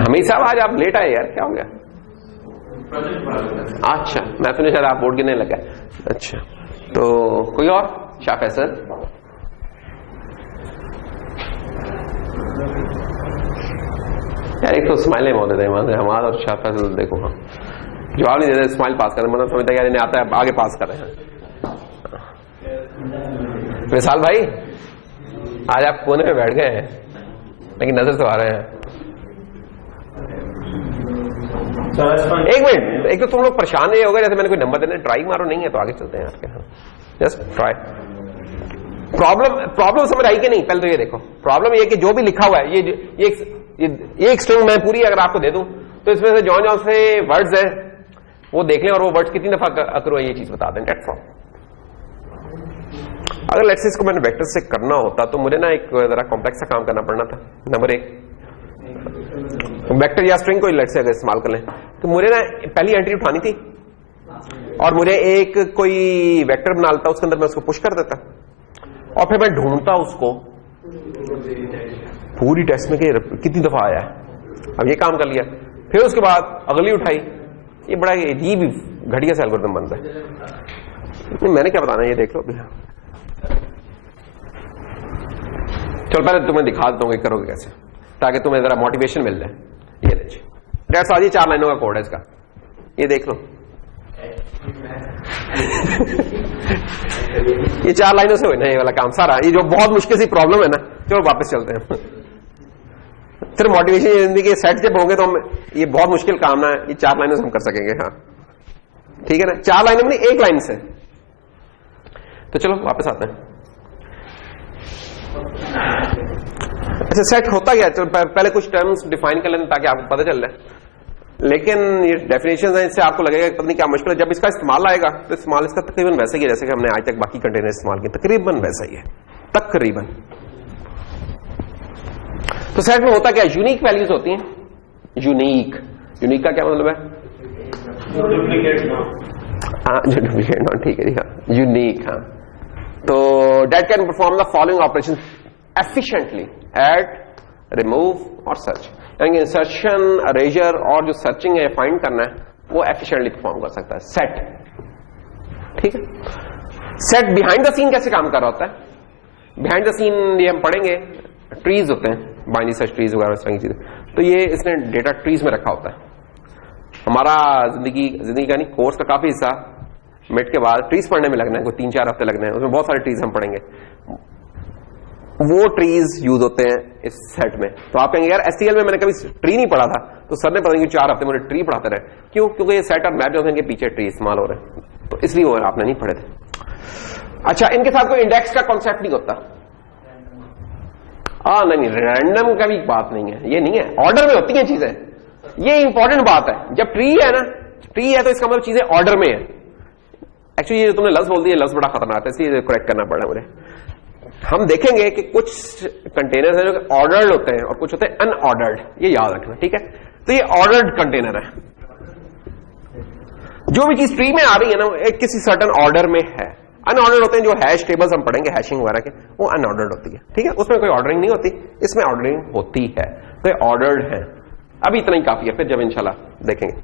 हमीद साहब आज आप लेट आए यार, क्या हो गया। अच्छा, मैं तो नहीं, शायद आप बोर्ड गिरने लगा। अच्छा, तो कोई और? शाह फैसल। यार एक तो स्माइल बहुत देते हैं हमारा और शाह फैसल, देखो हाँ जवाब नहीं देते, स्माइल पास करें, मतलब समझता है यार इन्हें आता है, आगे पास कर रहे हैं। विशाल भाई आज आप कोने में बैठ गए हैं, लेकिन नजर तो आ रहे हैं। एक मिनट, एक तो तुम लोग परेशान नहीं होगा, जैसे मैंने कोई नंबर देना, ट्राई मारो, नहीं है तो आगे चलते हैं आपके। Just try. प्रॉब्लम समझ आई कि नहीं? पहले तो ये देखो, प्रॉब्लम ये कि जो भी लिखा हुआ है, ये एक स्ट्रिंग मैं पूरी अगर आपको दे दूं तो इसमें से जौन जौन से वर्ड्स हैं वो देख लें और वो वर्ड्स कितनी दफा अकर हुआ ये चीज बता दें। That's all. अगर लेट्स से इसको मैंने वेक्टर से करना होता तो मुझे ना एक जरा कॉम्प्लेक्स सा काम करना पड़ना था। नंबर एक, वेक्टर या स्ट्रिंग को लेट्स से अगर इस्तेमाल कर लें तो मुझे ना पहली एंट्री उठानी थी और मुझे एक कोई वेक्टर बना लेता, उसके अंदर मैं उसको पुश कर देता और फिर मैं ढूंढता उसको पूरी टेस्ट में कितनी दफा आया है। अब ये काम कर लिया, फिर उसके बाद अगली उठाई, ये बड़ा अजीब घटिया सा एल्गोरिथम बनता है। मैंने क्या बताना है ये देख लो भैया। चल पहले तुम्हें दिखा देता हूँ कि करोगे कैसे, ताकि तुम्हें जरा मोटिवेशन मिल जाए। ये देखिए, डेट्स ऑल, ये 4 लाइनों का कोड है इसका, ये देख लो। ये 4 लाइनों से हुई ना ये वाला काम सारा, ये जो बहुत मुश्किल सी प्रॉब्लम है ना। चलो वापस चलते हैं। सिर्फ मोटिवेशन जिंदगी के सेट जब होंगे तो हम, ये बहुत मुश्किल काम ना है, ये 4 लाइनों से हम कर सकेंगे। हाँ ठीक है ना, 4 लाइनों में नहीं, 1 लाइन से। तो चलो वापस आते हैं। अच्छा, सेट होता क्या? चलो पहले कुछ टर्म्स डिफाइन कर लेते ताकि आपको पता चल जाए। लेकिन ये डेफिनेशन है, इससे आपको लगेगा पता नहीं क्या मुश्किल है। जब इसका इस्तेमाल आएगा तो इस्तेमाल इसका तकरीबन वैसे ही है जैसे कि हमने आज तक बाकी कंटेनर इस्तेमाल किए, तकरीबन वैसा ही है, तकरीबन। तो सेट में होता क्या? यूनिक वैल्यूज होती हैं। यूनिक का क्या मतलब है? हाँ, जो डुप्लीकेट नॉट, ठीक है, हाँ यूनिक। हाँ, तो date can perform the following operation efficiently: add, remove और सर्च। यानी इंसर्शन, अरेजर और जो सर्चिंग है, फाइंड करना है, वो एफिशिएंटली परफॉर्म कर सकता है सेट। ठीक है, सेट बिहाइंड द सीन कैसे काम कर रहा होता है? बिहाइंड द सीन ये हम पढ़ेंगे, ट्रीज होते हैं, बाइनरी सर्च ट्रीज वगैरह इस तरह की चीजें। तो ये इसने डेटा ट्रीज में रखा होता है। हमारा जिंदगी का नहीं, कोर्स का काफी हिस्सा मिड के बाद ट्रीज पढ़ने में लगना है, कोई 3-4 हफ्ते लगने हैं, उसमें बहुत सारे ट्रीज हम पढ़ेंगे। वो ट्रीज यूज होते हैं इस सेट में। तो आप कहेंगे यार एसटीएल में मैंने कभी ट्री नहीं पढ़ा था, तो सर ने पता नहीं 4 हफ्ते मुझे ट्री पढ़ाते रहे। क्यों? क्योंकि ये सेट और मैप जो इनके पीछे ट्री इस्तेमाल हो रहे हैं, तो इसलिए वो आपने नहीं पढ़े थे। अच्छा, इनके साथ कोई इंडेक्स का कॉन्सेप्ट नहीं होता। नहीं, रैंडम का भी बात नहीं है, ये नहीं है, ऑर्डर में होती हैं चीजें। ये इंपॉर्टेंट बात है। जब ट्री है ना, ट्री है तो इसका मतलब चीजें ऑर्डर में है। एक्चुअली ये तुमने लफ्ज बोल दिया, लफ्ज बड़ा खतरनाक है, इसलिए करेक्ट करना पड़ा मुझे। हम देखेंगे कि कुछ कंटेनर हैं जो ऑर्डर्ड होते हैं और कुछ होते हैं अनऑर्डर्ड, ये याद रखना, ठीक है। तो ये ऑर्डर्ड कंटेनर है। जो भी चीज ट्री में आ रही है ना, एक किसी सर्टन ऑर्डर में है। अनऑर्डर्ड होते हैं जो हैश टेबल्स हम पढ़ेंगे, हैशिंग वगैरह के, वो अनऑर्डर्ड होती है, ठीक है। उसमें कोई ऑर्डरिंग नहीं होती, इसमें ऑर्डरिंग होती है, तो ये ऑर्डर्ड है। अभी इतना ही काफी है, फिर जब इंशाल्लाह देखेंगे।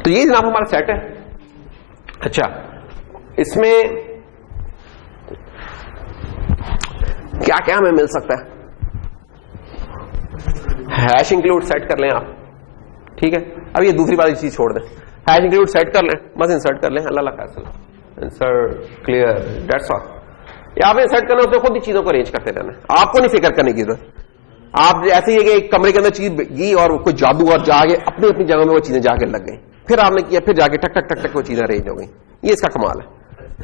तो ये जनाब हमारा सेट है। अच्छा, इसमें क्या क्या हमें मिल सकता है? हैश इंक्लूड सेट कर लें आप, ठीक है। अब ये दूसरी वाली चीज छोड़ दें, हैश इंक्लूड सेट कर लें, बस इंसर्ट कर लें, अल्लाह फैसला, इंसर्ट क्लियर, दैट्स ऑल। ये आपने इंसर्ट करना, उसमें खुद ही चीजों को अरेंज करते रहना है, आपको नहीं फिक्र करने की जरूरत। आप ऐसे ही है कि एक कमरे के अंदर चीज गई और कोई जादू और जाके अपनी अपनी जगह में वो चीजें जाके लग गई, फिर आपने किया, फिर जाके टक टक टक टक वो चीजें अरेंज हो गई। ये इसका कमाल है।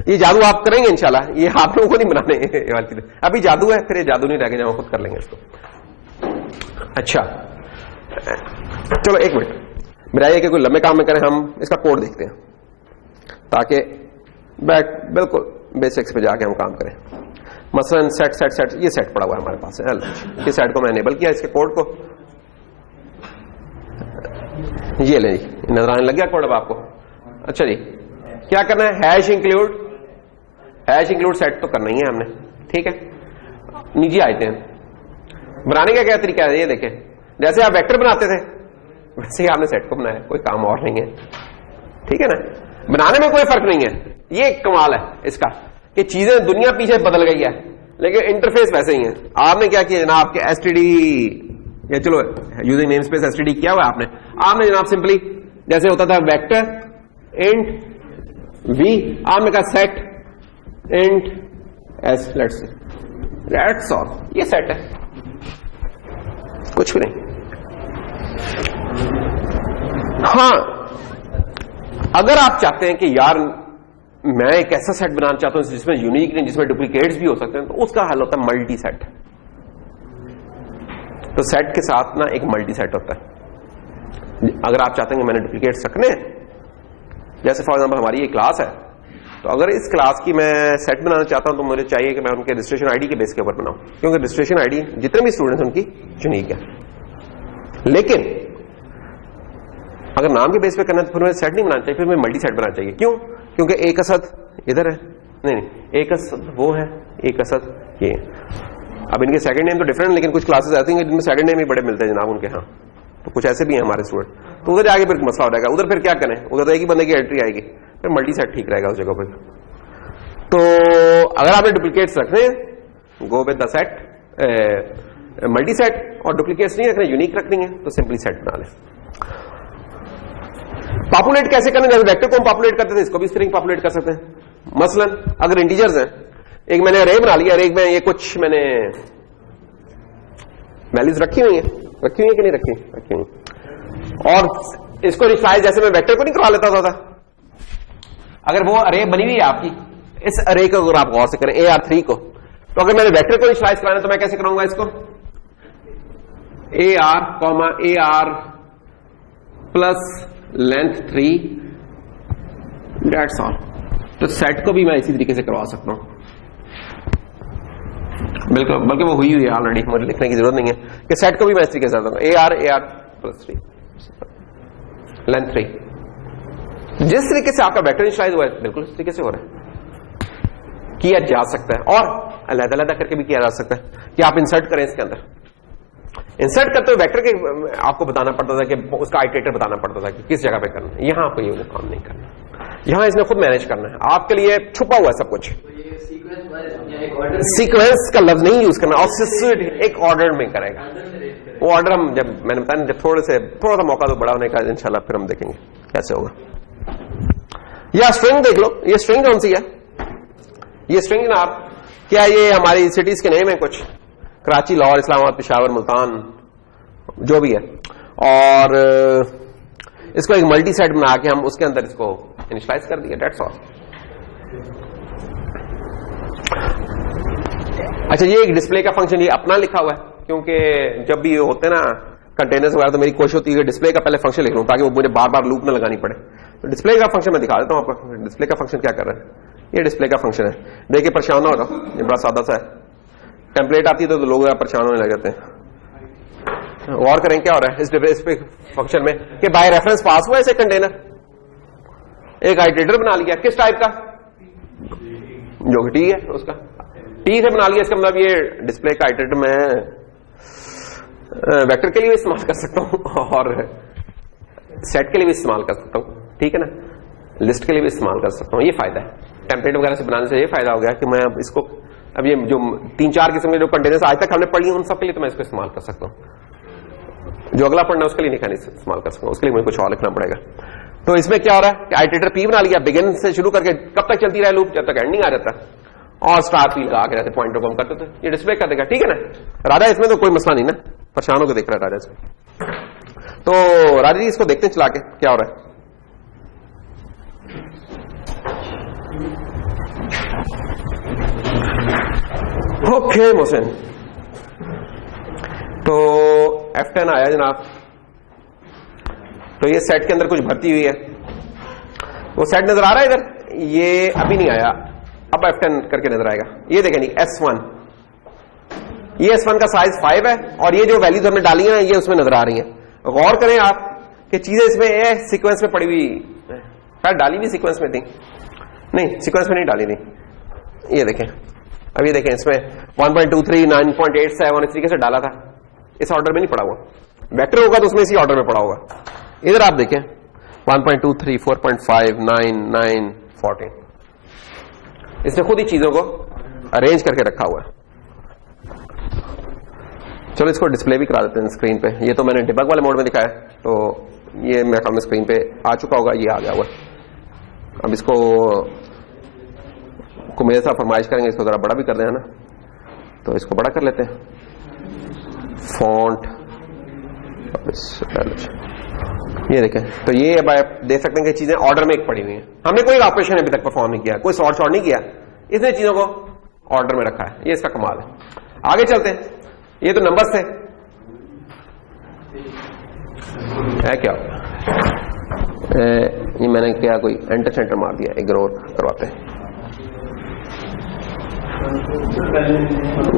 ये जादू आप करेंगे इंशाल्लाह, ये आप लोगों को नहीं बनाने ये वाली चीजें। अभी जादू है, फिर ये जादू नहीं रह गया, खुद कर लेंगे इसको। अच्छा चलो एक मिनट, मेरा ये कि कोई लंबे काम में करें, हम इसका कोड देखते हैं ताकि बिल्कुल बेसिक्स पे जाके हम काम करें। मसलन सेट सेट सेट, ये सेट पड़ा हुआ है हमारे पास है, ये सेट को मैं एनेबल किया, इसके कोड को, ये ले जी, नजर आने लग गया कोड अब आपको। अच्छा जी, क्या करना है? हैश इंक्लूड सेट तो करना ही है हमने, ठीक है। नीचे आते हैं, बनाने का क्या तरीका है, ये देखें, जैसे आप वेक्टर बनाते थे वैसे ही आपने सेट को बनाया, कोई काम और नहीं है, ठीक है ना। बनाने में कोई फर्क नहीं है, ये कमाल है इसका कि चीजें दुनिया पीछे बदल गई है लेकिन इंटरफेस वैसे ही है। आपने क्या किया जनाब के एसटीडी या चलो यूजिंग नेम स्पेस एसटीडी किया हुआ आपने जनाब सिंपली जैसे होता था वेक्टर इंट वी, आपने कहा set int S, let's say that's all, ये सेट है, कुछ भी नहीं। हां, अगर आप चाहते हैं कि यार मैं एक ऐसा सेट बनाना चाहता हूं जिसमें यूनिक नहीं, जिसमें डुप्लीकेट्स भी हो सकते हैं, तो उसका हल होता है मल्टी सेट। तो सेट के साथ ना एक मल्टी सेट होता है। अगर आप चाहते हैं कि मैंने डुप्लीकेट्स रखने हैं, जैसे फॉर एग्जांपल हमारी ये क्लास है, तो अगर इस क्लास की मैं सेट बनाना चाहता हूं तो मुझे चाहिए कि मैं उनके रजिस्ट्रेशन आईडी के बेस के ऊपर बनाऊं, क्योंकि रजिस्ट्रेशन आईडी जितने भी स्टूडेंट्स उनकी यूनिक है। लेकिन अगर नाम के बेस पे करना है तो फिर मुझे सेट नहीं बनाना चाहिए, फिर मुझे मल्टी सेट बनाना चाहिए। क्यों? क्योंकि एक असद इधर है, नहीं एक असद वो है, एक असद ये है। अब इनके सेकंड नेम तो डिफरेंट, लेकिन कुछ क्लासेस ऐसी हैं जिनमें सेकंड नेम ही बड़े मिलते हैं जनाब उनके यहाँ, तो कुछ ऐसे भी हैं हमारे स्टूडेंट, तो उधर जाके फिर मसला हो जाएगा। उधर फिर क्या करें, उधर तो एक ही बंदे की एंट्री आएगी, फिर मल्टी सेट ठीक रहेगा उस जगह पर। तो अगर आपने डुप्लीकेट्स रखने हैं go with the set multi set, और डुप्लीकेट्स नहीं रखने यूनिक रखनी है तो सिंपली सेट बना लें। पॉपुलेट कैसे करना, जैसे वेक्टर को हम पॉपुलेट करते थे इसको भी स्ट्रिंग पॉपुलेट कर सकते हैं। मसलन अगर इंटीजर्स हैं, एक मैंने अरे बना लिया, अरे में ये कुछ मैंने वैल्यूज रखी हुई है कि नहीं रखी हुई, और इसको इनिशियलाइज जैसे मैं वेक्टर को नहीं करवा लेता था, अगर वो अरे बनी हुई है आपकी, इस अरे को अगर आप गौर से करें AR3 को, तो अगर मैंने वेक्टर को इनिशियलाइज कराना तो मैं कैसे कराऊंगा इसको, AR plus length 3, that's all. तो सेट को भी मैं इसी तरीके से करवा सकता हूं, बिल्कुल, बल्कि वो हुई है ऑलरेडी, मुझे लिखने की जरूरत नहीं है कि सेट को भी मैं इस तरीके से करता हूं, AR प्लस 3 लेंथ 3। जिस तरीके से आपका वेक्टर इनिशियलाइज हुआ है बिल्कुल इस तरीके से हो रहा है, किया जा सकता है, और अलग-अलग करके भी किया जा सकता है कि आप इंसर्ट करें इसके अंदर। इंसर्ट करते हुए वेक्टर के आपको बताना पड़ता था कि उसका आइटरेटर बताना पड़ता था कि किस जगह पे करना है, यहां आपको ये वो काम नहीं करना, यहां इसने खुद मैनेज करना है, आपके लिए छुपा हुआ है सब कुछ। सीक्वेंस का लफ्ज नहीं यूज करना, और एक ऑर्डर में करेगा, वो ऑर्डर हम जब मैंने बताया जब थोड़ा सा मौका तो बड़ा होने का इंशाल्लाह फिर हम देखेंगे कैसे होगा। या स्ट्रिंग देख लो, ये स्ट्रिंग कौन सी है, ये स्ट्रिंग ना आप क्या ये हमारी सिटीज के नेम है कुछ, कराची, लाहौर, इस्लामाबाद, पेशावर, मुल्तान, जो भी है, और इसको एक मल्टी सेट बना के हम उसके अंदर इसको इनिशियलाइज कर दिया, दैट्स ऑल। अच्छा, ये एक डिस्प्ले का फंक्शन ये अपना लिखा हुआ है, क्योंकि जब भी होते हैं ना कंटेनर्स वगैरह तो मेरी कोशिश होती है कि डिस्प्ले का पहले फंक्शन लिख लूं ताकि वो मुझे बार बार लूप न लगानी पड़े। तो डिस्प्ले का फंक्शन मैं दिखा देता हूं आपको, डिस्प्ले का फंक्शन क्या कर रहा है। ये डिस्प्ले का फंक्शन है, देखिए परेशान ना हो जाओ, ये बड़ा सादा सा है, टेम्पलेट आती है तो लोग परेशान होने लग जाते हैं। और करें क्या हो रहा है इस डिस्प्ले फंक्शन में कि बाय रेफरेंस पास हुआ ऐसे कंटेनर, एक आइटरेटर बना लिया, किस टाइप का, जो कि टी है उसका, टी से बना लिया। इसका मतलब ये डिस्प्ले का आइटरेटर मैं वेक्टर के लिए भी इस्तेमाल कर सकता हूं और सेट के लिए भी इस्तेमाल कर सकता हूं, ठीक है ना, लिस्ट के लिए भी इस्तेमाल कर सकता हूं। ये फायदा है टेम्पलेट वगैरह से बनाने से, ये फायदा हो गया कि मैं अब इसको, अब ये जो 3-4 किस्म के जो कंटेनर्स आज तक हमने पढ़ी उन सब के लिए तो मैं इसको इस्तेमाल कर सकता हूं। जो अगला पढ़ना है उसके लिए नहीं इस्तेमाल कर सकता हूं, उसके लिए मुझे कुछ और लिखना पड़ेगा। तो इसमें क्या हो रहा है कि आइटरेटर पी बना लिया, बिगिन से शुरू करके कब तक चलती रहे लूप, जब तक एंडिंग आ जाता है, और स्टार पी लगा के रहते, पॉइंटर को हम करते थे, ये डिस्प्ले कर देगा, ठीक है ना। राजा इसमें तो कोई मसला नहीं ना, परेशान होकर देख रहा है राजा इसमें। तो राजा जी इसको देखते हैं चला के क्या हो रहा है। ओके मोहसिन, तो F10 आया जनाब, तो ये सेट के अंदर कुछ भर्ती हुई है, वो सेट नजर आ रहा है इधर, ये अभी नहीं आया, अब F10 करके नजर आएगा। ये देखें नहीं S1, ये S1 का साइज 5 है और ये जो वैल्यूज हमने डाली है ये उसमें नजर आ रही है। गौर करें आप कि चीजें इसमें सीक्वेंस में पड़ी हुई, शायद डाली भी सीक्वेंस में थी, नहीं सीक्वेंस में नहीं डाली थी। ये देखें, अब ये देखें इसमें 1.23, 9.87 इस तरीके से डाला था, इस ऑर्डर में नहीं पड़ा हुआ, वेक्टर होगा तो उसमें इसी ऑर्डर में पड़ा होगा। इधर आप देखें 1.2 3 4.5 9 9 14, इसने खुद ही चीजों को अरेंज करके रखा हुआ है। चलो इसको डिस्प्ले भी करा देते हैं स्क्रीन पे। ये तो मैंने डिबग वाले मोड में दिखाया, तो ये मेरे ख्याल में स्क्रीन पे आ चुका होगा, ये आ गया हुआ। अब इसको मेरे साथ फरमाइश करेंगे, इसको जरा बड़ा भी कर दें, है ना, तो इसको बड़ा कर लेते हैं। फॉन्ट ये देखें, तो ये अब आप देख सकते हैं कि चीजें ऑर्डर में एक पड़ी हुई हैं। हमने कोई ऑपरेशन अभी तक परफॉर्म नहीं किया, कोई सॉर्ट नहीं किया, इसने चीजों को ऑर्डर में रखा है। ये इसका कमाल है। आगे चलते हैं। ये तो नंबर्स थे, है क्या ये मैंने क्या कोई एंटर सेंटर मार दिया, इग्नोर करवाते हैं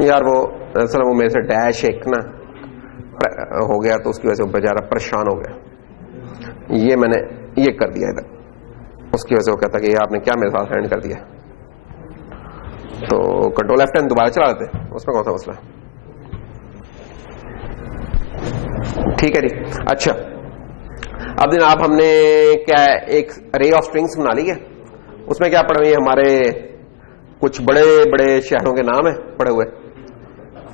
यार। वो मेरे से डैश एक ना हो गया, तो उसकी वजह से वो बेचारा परेशान हो गया। ये मैंने ये कर दिया इधर, उसकी वजह से वो कहता कि ये आपने क्या मेरे साथ हैंड कर दिया। तो कंट्रोल F10 दोबारा चला देते, उसमें कौन सा मसला है। ठीक है जी। अच्छा, अब जनाब हमने क्या है, एक अरे ऑफ स्ट्रिंग्स बना ली है। उसमें क्या पड़े हुए, हमारे कुछ बड़े बड़े शहरों के नाम है पड़े हुए,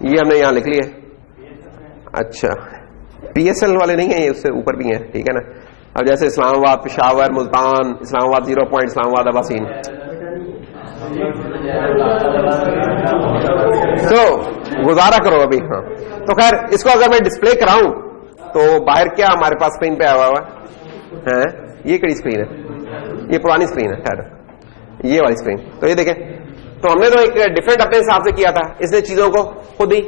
ये हमने यहां लिख लिए। अच्छा, PSL वाले नहीं है ये, उससे ऊपर भी हैं, ठीक है ना। अब जैसे इस्लामाबाद, पेशावर, मुल्तान, इस्लामाबाद 0 पॉइंट, इस्लामाबाद अबासीन। तो गुजारा करो अभी। हाँ, तो खैर इसको अगर मैं डिस्प्ले कराऊं तो बाहर क्या हमारे पास स्क्रीन पे आया हुआ है, ये कड़ी स्क्रीन है, ये पुरानी स्क्रीन है, खैर ये वाली स्क्रीन। तो ये देखें, तो हमने तो एक डिफरेंट अपने हिसाब से किया था, इसने चीजों को खुद ही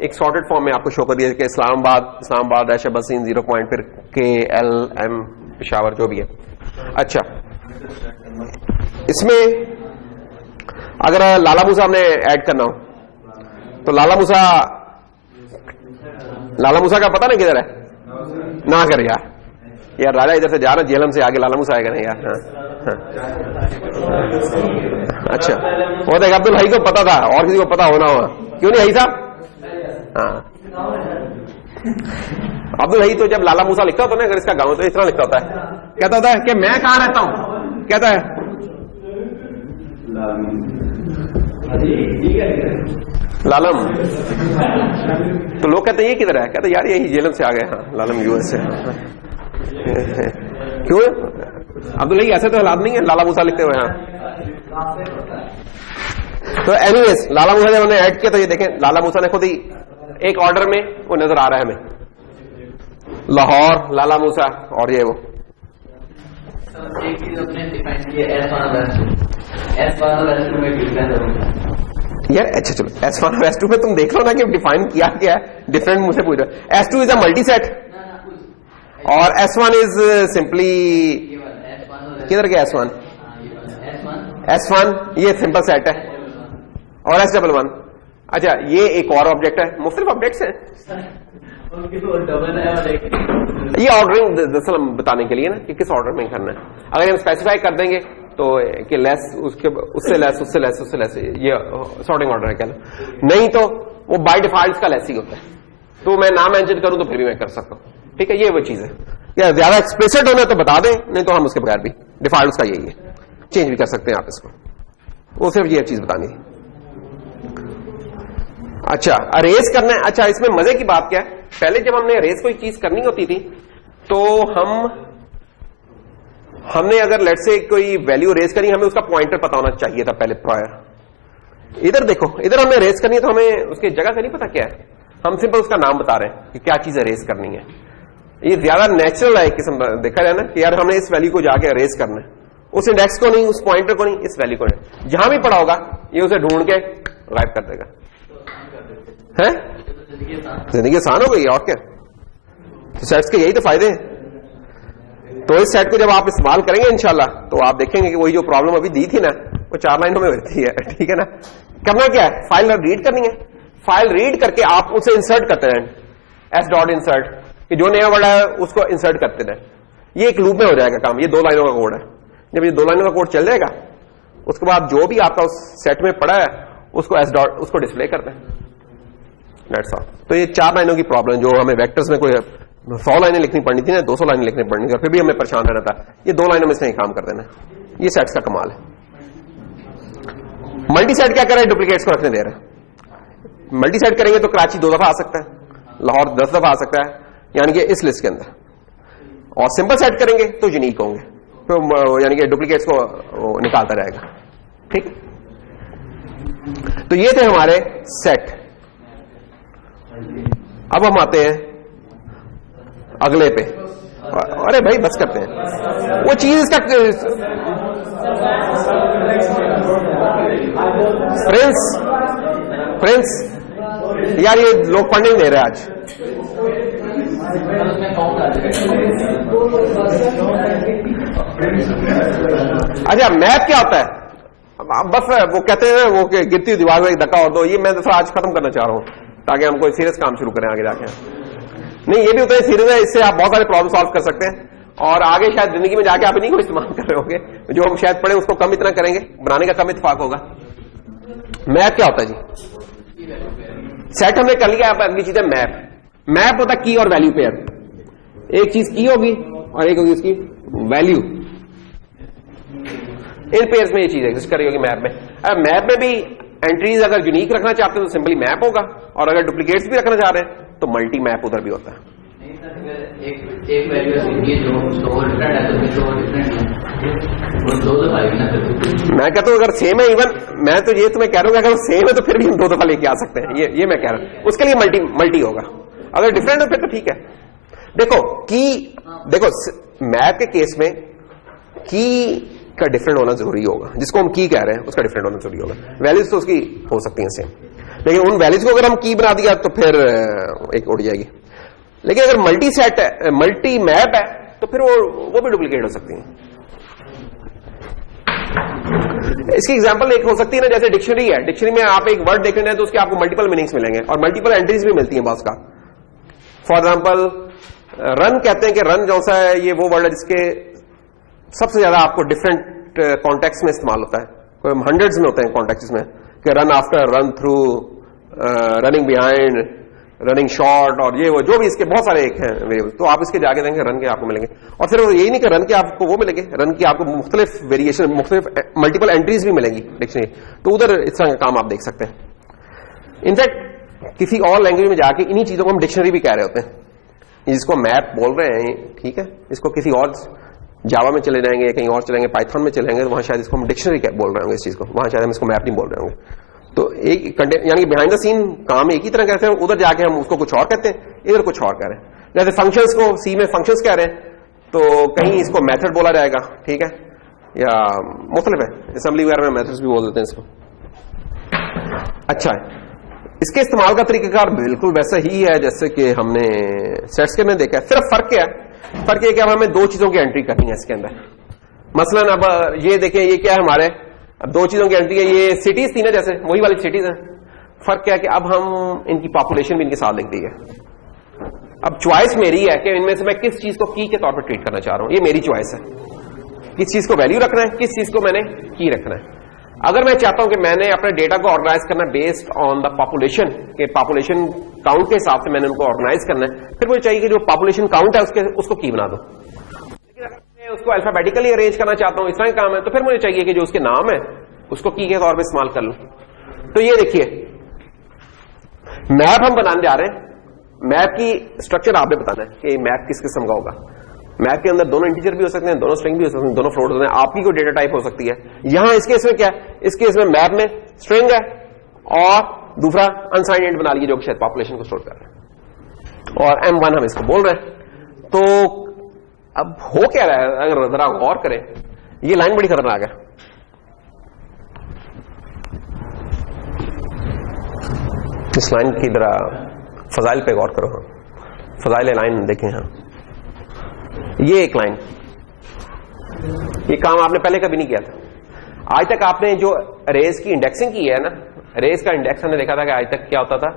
एक सॉर्टेड फॉर्म में आपको शो कर दिया कि इस्लामाबाद डैश अबासीन 0 पॉइंट, फिर KLM पेशावर जो भी है। अच्छा, इसमें अगर लाला मूसा हमने ऐड करना हो तो लाला मूसा का पता नहीं किधर है, ना कर यार राजा इधर से जा रहा, जेलम से आगे लाला मूसा आएगा नहीं यार। हाँ। अच्छा, वो देख अब्दुल हई को पता था, और किसी को पता होना होगा, क्यों नहीं हई साहब। हाँ, अब्दुल हई तो जब लाला मूसा लिखता होता ना, अगर इसका गांव तो इस तरह लिखता होता है, कहता होता है कि मैं कहां रहता हूं, कहता है लालम। तो लोग कहते हैं ये किधर है, कहते यार यही जेलम से आ गए। हाँ, लालम US से। क्यों अब्दुल हई, ऐसे तो हालात नहीं है लाला मूसा लिखते हुए। हाँ, तो एनीवेज लाला मूसा जब हमने ऐड किया तो ये देखें, लाला मूसा ने खुद ही एक ऑर्डर में वो नजर आ रहा है हमें, लाहौर, लाला मूसा और ये वो। एक चीज अपने डिफाइन की है, S1 में यार। अच्छा चलो, S1 और S2 में तुम देख लो ना कि डिफाइन किया क्या है, डिफरेंट मुझसे पूछ रहे हो। S2 is a multi set और S1 इज सिंपली, किधर गया S1 ये सिंपल सेट है, और S11। अच्छा, ये एक और ऑब्जेक्ट है, मुख्तलिफ ऑब्जेक्ट्स हैं, ये ऑर्डरिंग दरअसल हम बताने के लिए ना कि किस ऑर्डर में करना है। अगर हम स्पेसिफाई कर देंगे तो कि लेस, उसके उससे लेस, उससे लेस, उससे लेस, ये सॉर्टिंग ऑर्डर है क्या, नहीं तो वो बाय डिफॉल्ट का लेस ही होता है। तो मैं ना मेंशन करूं तो फिर भी मैं कर सकता हूं, ठीक है। ये वो चीज है, या ज्यादा एक्सप्लिसिट होना तो बता दें, नहीं तो हम उसके बगैर भी डिफॉल्ट उसका यही है, चेंज भी कर सकते हैं आप इसको, वो सिर्फ ये चीज बतानी है। अच्छा, अरेज करना है। अच्छा, इसमें मजे की बात क्या है, पहले जब हमने अरेज कोई चीज करनी होती थी तो हमने अगर लेट से कोई वैल्यू रेज करनी, हमें उसका पॉइंटर पता होना चाहिए था पहले प्रायर। इधर देखो, इधर हमने रेज करनी है तो हमें उसकी जगह का नहीं पता क्या है, हम सिंपल उसका नाम बता रहे हैं कि क्या चीज रेज करनी है। ये ज्यादा नेचुरल है किस्म, देखा जाए ना कि यार हमने इस वैल्यू को जाके रेज करना है, उस इंडेक्स को नहीं, उस पॉइंटर को नहीं, इस वैल्यू को नहीं, जहां भी पड़ा होगा ये उसे ढूंढ के गायब कर देगा। है जिंदगी आसान हो गई और क्या, तो सेट्स के यही तो फायदे हैं। तो इस सेट को जब आप इस्तेमाल करेंगे इंशाल्लाह तो आप देखेंगे कि वही जो प्रॉब्लम अभी दी थी ना वो 4 लाइनों में होती है, ठीक है ना। करना क्या है, फाइल रीड करनी है, फाइल रीड करके आप उसे इंसर्ट करते रहें, s.insert, कि जो नया वर्ड है उसको इंसर्ट करते रहें। ये एक लूप में हो जाएगा काम, ये 2 लाइनों का कोड है। जब ये 2 लाइनों का कोड चल जाएगा उसके बाद जो भी आपका उस सेट में पड़ा है उसको उसको डिस्प्ले करते हैं। That's all. तो ये 4 लाइनों की प्रॉब्लम जो हमें वेक्टर्स में कोई 100 लाइनें लिखनी पड़नी थी ना, 200 लाइनें लिखनी पड़नी थी, और फिर भी हमें परेशान रहना था। ये 2 लाइनों में इसने काम कर देना। ये सेट्स का कमाल है। मल्टी सेट क्या कर रहा है? डुप्लीकेट्स को रखने दे रहा है। मल्टी सेट करेंगे तो कराची 2 दफा आ सकता है, लाहौर 10 दफा आ सकता है, यानी कि इस लिस्ट के अंदर। और सिंपल सेट करेंगे तो यूनिक होंगे, तो यानी कि डुप्लीकेट्स को निकालता रहेगा। ठीक, तो ये थे हमारे सेट। अब हम आते हैं अगले पे। अरे भाई बस करते हैं, वो चीज इसका प्रिंस यार ये लोग पढ़ने नहीं दे रहे आज। अच्छा मैप क्या होता है? अब बस वो कहते हैं वो गिरती हुई दीवार में एक धक्का और दो, ये मैं तो आज खत्म करना चाह रहा हूं ताकि हम कोई सीरियस काम शुरू करें आगे जाके। नहीं ये भी उतना ही सीरियस है, इससे आप बहुत सारे प्रॉब्लम सॉल्व कर सकते हैं और आगे शायद जिंदगी में जाके आप इन्हीं को इस्तेमाल कर रहे होंगे, जो हम शायद पढ़े उसको कम इतना करेंगे, बनाने का कम इत्तेफाक होगा। मैप क्या होता है जी? सेट हमने कर लिया। अब अगली चीज है मैप। मैप होता है की और वैल्यू पेयर। एक चीज की होगी और एक होगी उसकी वैल्यू। इन पेयर्स में ये चीज एग्जिस्ट कर रही होगी मैप में। अब मैप में भी एंट्रीज अगर यूनिक रखना चाहते हैं तो सिंपली मैप होगा, और अगर डुप्लीकेट्स भी रखना चाह रहे हैं तो मल्टी मैप उधर भी होता है। एक वैल्यू जो डिफरेंट है तो वो 2 दफा आएगी ना। मैं कहता हूं अगर सेम है, इवन मैं तो ये तुम्हें कह रहा हूं अगर सेम है तो फिर भी हम 2 दफा लेके आ सकते हैं, ये मैं कह रहा हूं। उसके लिए मल्टी होगा। अगर डिफरेंट है फिर तो ठीक है। देखो देखो मैप के केस में की का डिफरेंट होना जरूरी होगा, जिसको हम की कह रहे हैं उसका डिफरेंट होना जरूरी होगा। वैल्यूज तो उसकी हो सकती हैं सेम, लेकिन उन वैल्यूज को अगर हम की बना दिया तो फिर एक उड़ जाएगी। लेकिन अगर मल्टी सेट है, मल्टी मैप है, तो फिर वो भी डुप्लीकेट हो सकती है। इसकी एग्जांपल एक हो सकती है ना, जैसे डिक्शनरी है। डिक्शनरी में आप एक वर्ड देख रहे हैं तो उसके आपको मल्टीपल मीनिंग्स मिलेंगे और मल्टीपल एंट्रीज भी मिलती हैं बॉस का। फॉर एग्जांपल रन कहते हैं कि रन जो सा है ये वो वर्ड है जिसके सबसे ज्यादा आपको डिफरेंट कॉन्टेक्स्ट में इस्तेमाल होता है। कोई हंड्रेड्स में होते हैं कॉन्टेक्स्ट में, कि run after, run through, running behind, running short, और ये वो जो भी इसके बहुत सारे एक हैं वेरिएबल। तो आप इसके जाके देंगे रन के आपको मिलेंगे। और फिर यही नहीं कि रन के आपको वो मिलेंगे, रन की आपको मुख्तलिफ वेरिएशन, मुख्तलिफ मल्टीपल एंट्रीज भी मिलेंगी डिक्शनरी। तो उधर इस तरह का काम आप देख सकते हैं। इनफैक्ट किसी और लैंग्वेज में जाके इन्हीं चीजों को हम डिक्शनरी भी कह रहे होते हैं। जिसको मैप बोल रहे हैं, ठीक है, इसको किसी और जावा में चले जाएंगे, कहीं और चलेंगे, पाइथन में चलेंगे, तो वहां शायद इसको हम डिक्शनरी बोल रहे होंगे इस चीज को, वहां शायद हम इसको मैप नहीं बोल रहे होंगे। तो एक यानी कि बिहाइंड द सीन काम एक ही तरह कहते हैं, उधर जाके हम उसको कुछ और कहते हैं, इधर कुछ और कह रहे हैं। जैसे फंक्शंस को सी में फंक्शंस कह रहे हैं, तो कहीं इसको मेथड बोला जाएगा, ठीक है, या मुख्तलिफ है, असेंबली वगैरह में मेथड्स भी बोल देते हैं इसको। अच्छा है, इसके इस्तेमाल का तरीकाकार बिल्कुल वैसा ही है जैसे कि हमने सेट्स के में देखा है। सिर्फ फर्क क्या है? फर्क ये कि अब हमें 2 चीजों की एंट्री करनी है इसके अंदर। मसलन अब ये देखें, ये क्या है हमारे, अब 2 चीजों की एंट्री है। ये सिटीज थी ना, जैसे वही वाली सिटीज है। फर्क क्या है कि अब हम इनकी पॉपुलेशन भी इनके साथ लिख दी है। अब चॉइस मेरी है कि इनमें से मैं किस चीज को की के तौर पर ट्रीट करना चाह रहा हूं, ये मेरी चॉइस है। किस चीज को वैल्यू रखना है, किस चीज को मैंने की रखना है। अगर मैं चाहता हूं कि मैंने अपने डेटा को ऑर्गेनाइज करना बेस्ड ऑन द पॉपुलेशन, के पॉपुलेशन काउंट के हिसाब से मैंने उनको ऑर्गेनाइज करना है, फिर मुझे चाहिए कि जो पॉपुलेशन काउंट है उसको की बना दो। लेकिन अगर मैं उसको अल्फाबेटिकली अरेंज करना चाहता हूं, इस तरह का काम है, तो फिर मुझे चाहिए कि जो उसके नाम है उसको की के तौर पर इस्तेमाल कर लूं। तो ये देखिए, मैप हम बनाने जा रहे हैं। मैप की स्ट्रक्चर आपने बताना है कि मैप किस किस्म का होगा। मैप के अंदर दोनों इंटीजर भी हो सकते हैं, दोनों स्ट्रिंग भी हो सकते हैं, दोनों फ्लोट हो सकते हैं, आपकी कोई डेटा टाइप हो सकती है। यहां इस केस में क्या है? इस केस में मैप में स्ट्रिंग है और दूसरा अनसाइंड इंट बना लीजिए जो कि शायद पॉपुलेशन को स्टोर कर रहे हैं, और M1 हम इसको बोल रहे हैं। तो अब हो क्या रहा है, अगर जरा गौर करें, ये लाइन बड़ी खतरनाक है। इस लाइन की तरह फजाइल पे गौर करो। फजाइल लाइन देखें। हाँ, ये एक लाइन, ये काम आपने पहले कभी नहीं किया था। आज तक आपने जो अरेज की इंडेक्सिंग की है ना, अरेज का इंडेक्स हमने देखा था कि आज तक क्या होता था,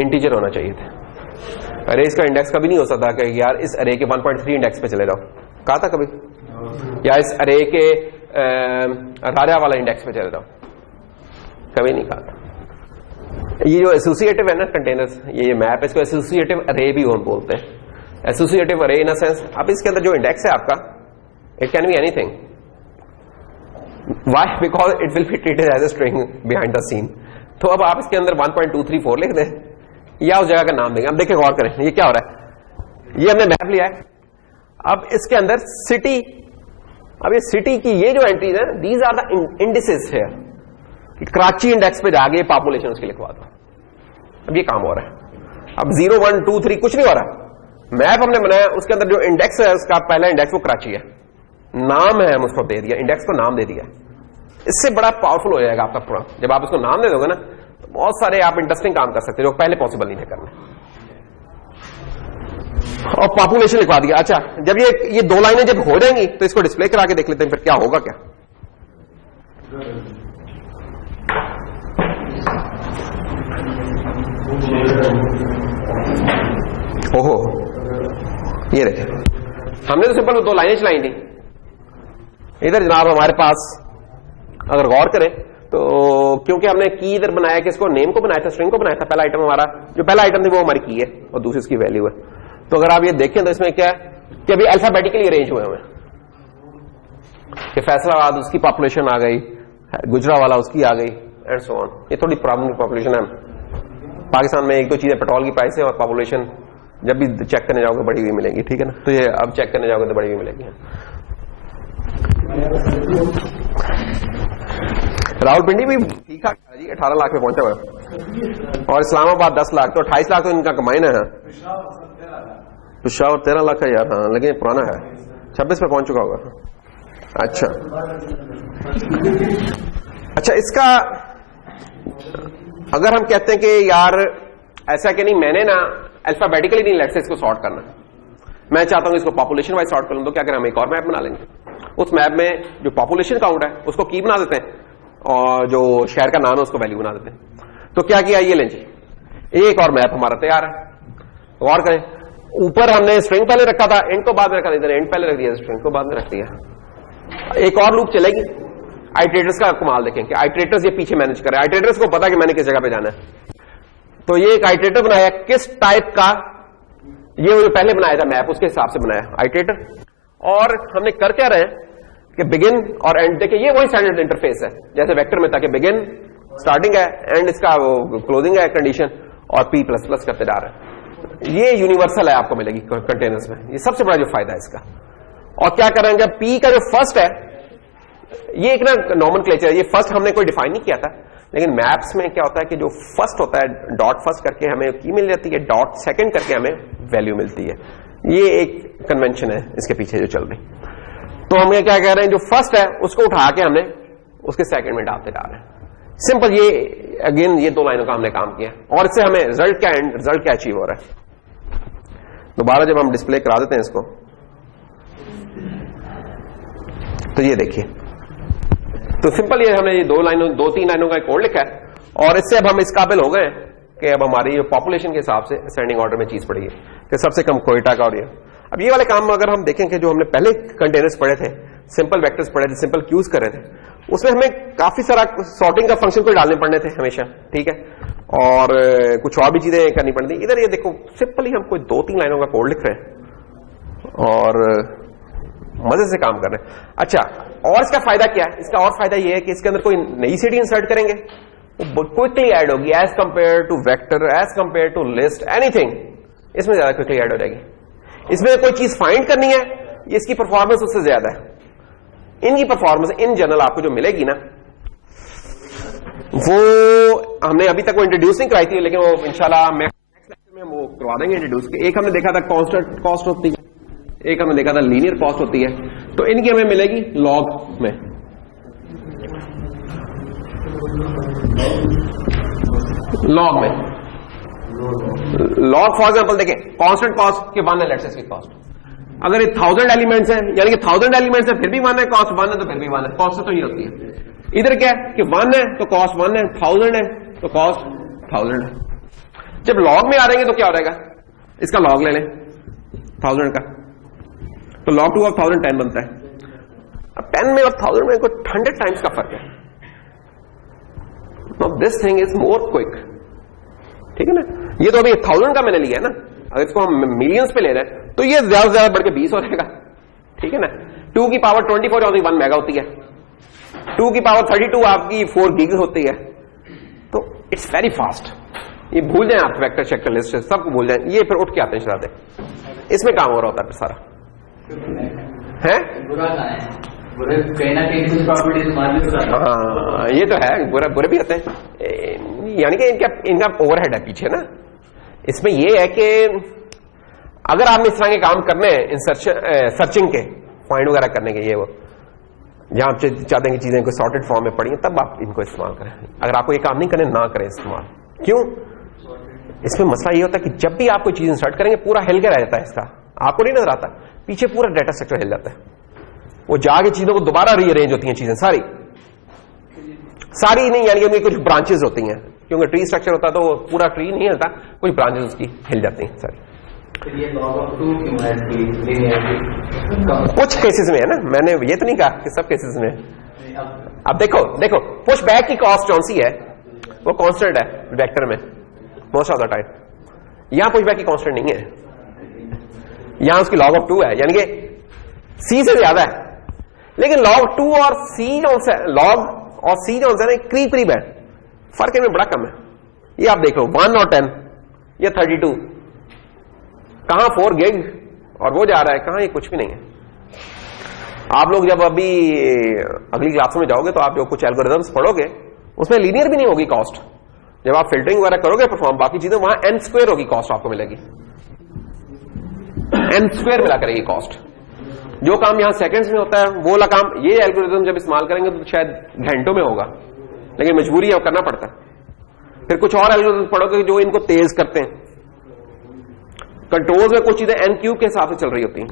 इंटीजर होना चाहिए था। अरेज का इंडेक्स कभी नहीं हो सकता कि यार इस अरे के 1.3 इंडेक्स पे चले जाओ, कहा था कभी? या इस अरे के राजा वाला इंडेक्स पे चले जाओ, कभी नहीं कहा था। ये जो एसोसिएटिव है ना कंटेनर्स, ये मैप, इसको एसोसिएटिव अरे भी हम बोलते हैं। एसोसिएटिव अरे इन अ सेंस, अब इसके अंदर जो इंडेक्स है आपका, it can be anything. Why? Because it will be treated as a string behind the scene. तो अब आप इसके अंदर 1.234 लिख दें या उस जगह का नाम देंगे। अब देखिए गौर करें, ये क्या हो रहा है, ये हमने मैप लिया है, अब इसके अंदर सिटी, अब ये सिटी की ये जो एंट्रीज है, दीज आर द इंडिसेस है। कराची इंडेक्स पे जाके पॉपुलेशन उसकी लिखवा दो। अब ये काम हो रहा है। अब 0, 1, 2, 3 कुछ नहीं हो रहा। मैप हमने बनाया, उसके अंदर जो इंडेक्स है, उसका पहला इंडेक्स वो कराची है, नाम है, हम उसको दे दिया, इंडेक्स को नाम दे दिया। इससे बड़ा पावरफुल हो जाएगा आपका प्रोग्राम। जब आप उसको नाम दे दोगे ना, तो बहुत सारे आप इंटरेस्टिंग काम कर सकते हो जो पहले पॉसिबल नहीं थे करने। और पॉपुलेशन लिखवा दिया। अच्छा, जब ये दो लाइनें जब हो जाएंगी तो इसको डिस्प्ले करा के देख लेते हैं फिर क्या होगा। क्या ओहो, ये देखें, हमने तो सिंपल दो लाइनें चलाई थी। इधर जनाब हमारे पास अगर गौर करें तो, क्योंकि हमने की इधर बनाया कि इसको नेम को बनाया था, स्ट्रिंग को बनाया था, पहला आइटम हमारा जो पहला आइटम थी वो हमारी की है और दूसरी इसकी वैल्यू है। तो अगर आप ये देखें तो इसमें क्या है कि अभी अल्फाबेटिकली अरेंज हुए हुए कि फैसलाबाद उसकी पॉपुलेशन आ गई, गुजरावाला उसकी आ गई, एंड सो ऑन। ये थोड़ी प्रॉब्लम पॉपुलेशन है। पाकिस्तान में एक दो चीजें, पेट्रोल की प्राइस है और पॉपुलेशन जब भी चेक करने जाओगे बड़ी हुई मिलेगी, ठीक है ना। तो ये अब चेक करने जाओगे तो बड़ी हुई मिलेगी। रावलपिंडी भी ठीक ठाक जी, 18 लाख पे पहुंचा हुआ है, और इस्लामाबाद 10 लाख, तो 28 लाख तो इनका कमाई ना है। पिशावर 13 लाख है यार, हाँ, लेकिन पुराना है, 26 पे पहुंच चुका होगा। अच्छा, इसका अगर हम कहते हैं कि यार ऐसा कि नहीं, मैंने ना अल्फाबेटिकली नहीं लेट से इसको सॉर्ट करना, मैं चाहता हूं इसको पॉपुलेशन वाइज सॉर्ट कर लूं, तो क्या करें, हम एक और मैप बना लेंगे। उस मैप में जो पॉपुलेशन काउंट है उसको की बना देते हैं और जो शहर का नाम है उसको वैल्यू बना देते हैं। तो क्या किया, ये लें जी, एक और मैप हमारा तैयार है। गौर करें, ऊपर हमने स्ट्रिंग पहले रखा था, एंड को बाद में रखा था, इधर एंड पहले रख दिया, स्ट्रिंग को बाद में रख दिया। एक और लूप चलेगी। आइट्रेटर्स का कमाल देखें कि आइट्रेटर्स ये पीछे मैनेज कर रहे हैं, आइट्रेटर्स को पता है कि मैंने किस जगह पे जाना है। तो ये एक आइट्रेटर बनाया, किस टाइप का, ये जो पहले बनाया था मैप उसके हिसाब से बनाया आइट्रेटर। और हमने कर क्या रहे हैं कि बिगिन और एंड, देखिए ये वही स्टैंडर्ड इंटरफेस है जैसे वेक्टर में था कि बिगिन स्टार्टिंग है, एंड इसका वो क्लोजिंग है कंडीशन, और P++ करते जा रहे हैं। ये यूनिवर्सल है, आपको मिलेगी कंटेनर्स में, ये सबसे बड़ा जो फायदा है इसका। और क्या करेंगे, P का जो फर्स्ट है, ये एक ना नॉमेनक्लेचर, ये फर्स्ट हमने कोई डिफाइन नहीं किया था, लेकिन मैप्स में क्या होता है कि जो फर्स्ट होता है, डॉट फर्स्ट करके हमें की मिल जाती है, डॉट सेकंड करके हमें वैल्यू मिलती है। ये एक कन्वेंशन है इसके पीछे जो चल रही। तो हम ये क्या कह रहे हैं, जो फर्स्ट है उसको उठा के हमने उसके सेकंड में डालते जा रहे हैं। सिंपल, ये अगेन ये दो लाइनों का हमने काम किया, और इससे हमें रिजल्ट क्या, रिजल्ट क्या अचीव हो रहा है। दोबारा जब हम डिस्प्ले करा देते हैं इसको, तो ये देखिए, तो सिंपल ये हमने ये दो तीन लाइनों का कोड लिखा है, और इससे अब हम इस काबिल हो गए कि अब हमारी पॉपुलेशन के हिसाब से असेंडिंग ऑर्डर में चीज पड़ी है कि सबसे कम कोयटा का। और ये अब ये वाले काम अगर हम देखें कि जो हमने पहले कंटेनर्स पढ़े थे, सिंपल वेक्टर्स पढ़े थे, सिंपल क्यूज कर रहे थे, उसमें हमें काफी सारा सॉर्टिंग का फंक्शन को डालने पड़ने थे हमेशा, ठीक है, और कुछ और भी चीजें करनी पड़ती। इधर ये देखो, सिंपली हम कोई 2-3 लाइनों का कोड लिख रहे हैं और मजे से काम कर रहे हैं। अच्छा, और इसका फायदा क्या है, इसका और फायदा ये है कि इसके अंदर कोई नई सिटी इंसर्ट करेंगे वो क्विकली ऐड होगी as compare to vector, as compare to list, anything, इसमें ज्यादा क्विकली ऐड हो जाएगी। इसमें कोई चीज फाइंड करनी है, इसकी परफॉर्मेंस उससे ज्यादा है। इनकी परफॉर्मेंस इन जनरल आपको जो मिलेगी ना, वो हमने अभी तक वो इंट्रोड्यूस नहीं कराई थी, लेकिन वो इंशाल्लाह नेक्स्ट लेक्चर में वो करवा देंगे इंट्रोड्यूस। एक हमने देखा था कांस्टेंट कॉस्ट होती है, एक हमने देखा था लीनियर कॉस्ट होती है, तो इनकी हमें मिलेगी लॉग में। लॉग में लॉग फॉर एग्जांपल देखें, कांस्टेंट कॉस्ट के 1 है, लेट्स से इसकी कॉस्ट, अगर ये 1000 एलिमेंट्स हैं, यानी कि 1000 एलिमेंट्स है फिर भी 1 है, कॉस्ट 1 है तो फिर भी 1 है, कॉस्ट तो ये होती है। इधर क्या है कि 1 है तो कॉस्ट 1 है, 1000 है तो कॉस्ट 1000 है। जब लॉग में आ रहेंगे तो क्या हो जाएगा, इसका लॉग ले लें 1000 का, तो log 2 of 1000 10 बनता है। अब 10 में और 1000 में कोई 100 टाइम्स का फर्क है। Now this thing is more quick, ठीक है ना। ये तो अभी 1000 का मैंने लिया है ना, अगर इसको हम मिलियंस पे ले रहे हैं तो ये ज्यादा से ज्यादा बढ़ के 20 हो जाएगा, ठीक है ना। 2 की पावर 24 होती 1 मेगा होती है, 2 की पावर 32 आपकी 4 गीग होती है, तो इट्स वेरी फास्ट। ये भूल जाए आप वेक्टर शेक्टर लिस्ट सबको भूल जाए, ये फिर उठ के आते हैं शराते, इसमें काम हो रहा होता है फिर सारा है। बुरा कहाँ है, बुरे कहीं ना कहीं कुछ प्रॉपर्टीज मार भी होता है। हाँ ये तो है, बुरे भी होते हैं, यानी कि इनका ओवरहेड है पीछे ना। इसमें ये है कि अगर आपने इस तरह के काम करने हैं इन सर्चिंग के, फाइंड वगैरह करने के, ये वो जहां आप चाहते हैं कि चीजें कोई सॉर्टेड फॉर्म में पड़ी हैं, तब आप इनको इस्तेमाल करें। अगर आपको ये काम नहीं करें ना करें इस्तेमाल। क्यों? इसमें मसला ये होता है कि जब भी आप कोई चीज इंसर्ट करेंगे पूरा हिल के रह जाता है, इसका आपको नहीं नजर आता, पीछे पूरा डाटा स्ट्रक्चर हिल जाता है, वो जाके चीजों को दोबारा रीअरेंज होती हैं चीजें सारी नहीं, यानी कि कुछ ब्रांचेस होती हैं, क्योंकि ट्री स्ट्रक्चर होता है तो पूरा ट्री नहीं हिलता, कुछ ब्रांचेस उसकी हिल जाती हैं सारी। कुछ केसेस में है ना, मैंने ये तो नहीं कहा कि सब केसेस में। अब देखो पुश बैक की कॉस्ट कौन सी है, वो कांस्टेंट है वेक्टर में मोस्ट ऑफ द टाइम। यहां पुश बैक की कांस्टेंट नहीं है, यहां उसकी log of 2 है, यानी कि सी से ज्यादा है, लेकिन log 2 और सी log और सी जो है करीब है, फर्क इनमें बड़ा कम है। ये आप देख लो 1 और 10 या 32, कहां 4 गिग और वो जा रहा है कहां, ये कुछ भी नहीं है। आप लोग जब अभी अगली क्लासों में जाओगे तो आप जो कुछ एल्गोरिथम्स पढ़ोगे उसमें लीनियर भी नहीं होगी कॉस्ट, जब आप फिल्टरिंग वगैरह करोगे परफॉर्म बाकी चीजें, वहां n² होगी कॉस्ट आपको मिलेगी, n² मिला करेगी कॉस्ट। जो काम यहां सेकंड्स में होता है वो वाला काम ये एल्गोरिथम जब इस्तेमाल करेंगे तो शायद घंटों में होगा, लेकिन मजबूरी है करना पड़ता है। फिर कुछ और एल्गोरिथम पढ़ोगे जो इनको तेज करते हैं, कंट्रोल्स में कुछ चीजें n³ के हिसाब से चल रही होती हैं,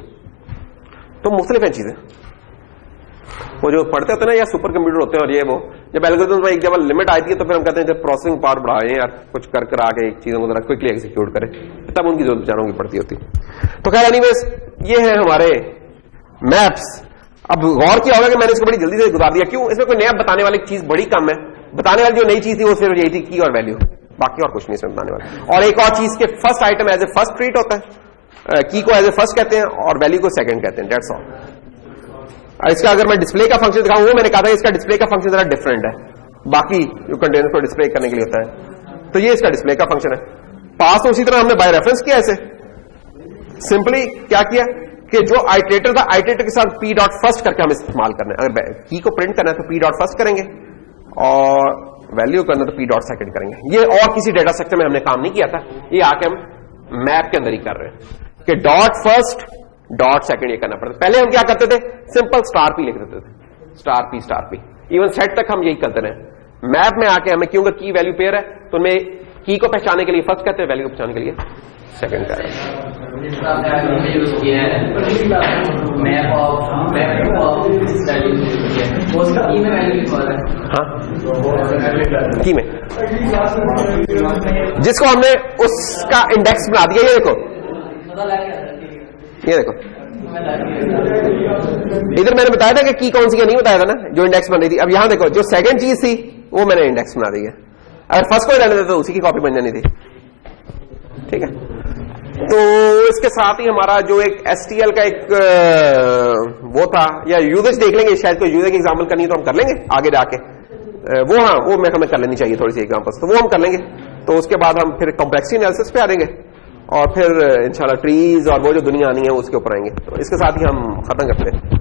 तो मुख्तलिफ है चीजें। वो जो पढ़ते होते हैं ना या सुपर कंप्यूटर होते हैं और ये वो, जब एल्गोरिथम में एक जब लिमिट आती है तो फिर हम कहते हैं जब प्रोसेसिंग पावर बढ़ाए यार, कुछ कर कर आके चीजों को जरा क्विकली एग्जीक्यूट करें, तब उनकी जरूरत बेचारों की पड़ती होती है। तो खैर एनीवेज ये है हमारे मैप्स। अब गौर किया होगा कि मैंने इसको बड़ी जल्दी से गुजार दिया, क्यों? इसमें कोई नया बताने वाली चीज बड़ी कम है, बताने वाली जो नई चीज थी वो सिर्फ यही थी की और वैल्यू, बाकी और कुछ नहीं इसमें बताने वाला। और एक और चीज के first item as a first treat होता है, की को एज ए फर्स्ट कहते हैं और वैल्यू को सेकंड कहते हैं, दैट्स ऑल। इसका अगर मैं डिस्प्ले का फंक्शन दिखाऊं, वो मैंने कहा था इसका डिस्प्ले का फंक्शन जरा डिफरेंट है, बाकी जो कंटेनर को डिस्प्ले करने के लिए होता है, तो ये इसका डिस्प्ले का फंक्शन है। पास तो उसी तरह हमने बाय रेफरेंस किया, ऐसे सिंपली क्या किया कि जो आइटरेटर था, आइटरेटर के साथ पी डॉट फर्स्ट करके हम इस्तेमाल करना है। अगर की को प्रिंट करना है तो पी डॉट फर्स्ट करेंगे और वैल्यू करना तो पी डॉट सेकंड करेंगे। ये और किसी डेटा स्ट्रक्चर में हमने काम नहीं किया था, ये आके हम मैप के अंदर ही कर रहे हैं कि डॉट फर्स्ट डॉट सेकंड ये करना पड़ता। पहले हम क्या करते थे, सिंपल स्टार पी लिख देते थे, स्टार पी, इवन सेट तक हम यही करते रहे। मैप में आके हमें क्योंकि की वैल्यू पेयर है तो हमें की को पहचानने के लिए फर्स्ट कहते हैं, वैल्यू को पहचानने के लिए सेकंड कहते हैं। यूज किया है मैप ऑफ की में वैल्यू लिखा है, हाँ की में जिसको हमने उसका इंडेक्स बना दिया। ये देखो इधर मैंने बताया था कि की कौन सी, नहीं बताया था ना, जो इंडेक्स बन रही थी। अब यहां देखो जो सेकंड चीज थी वो मैंने इंडेक्स बना दी है, अगर फर्स्ट को रहने देते तो उसी की कॉपी बन जानी थी, ठीक है। तो इसके साथ ही हमारा जो एक STL का एक वो था, या यूजेज देख लेंगे, शायद कोई यूजर की एग्जाम्पल करनी है तो हम कर लेंगे आगे जाके, वो हाँ वो हमें कर लेनी चाहिए थोड़ी सी एग्जाम्पल्स, तो वो हम कर लेंगे। तो उसके बाद हम फिर कॉम्प्लेक्सिटी एनालिसिस पे आ देंगे और फिर इंशाल्लाह ट्रीज और वो जो दुनिया आनी है उसके ऊपर आएंगे। तो इसके साथ ही हम खत्म करते हैं।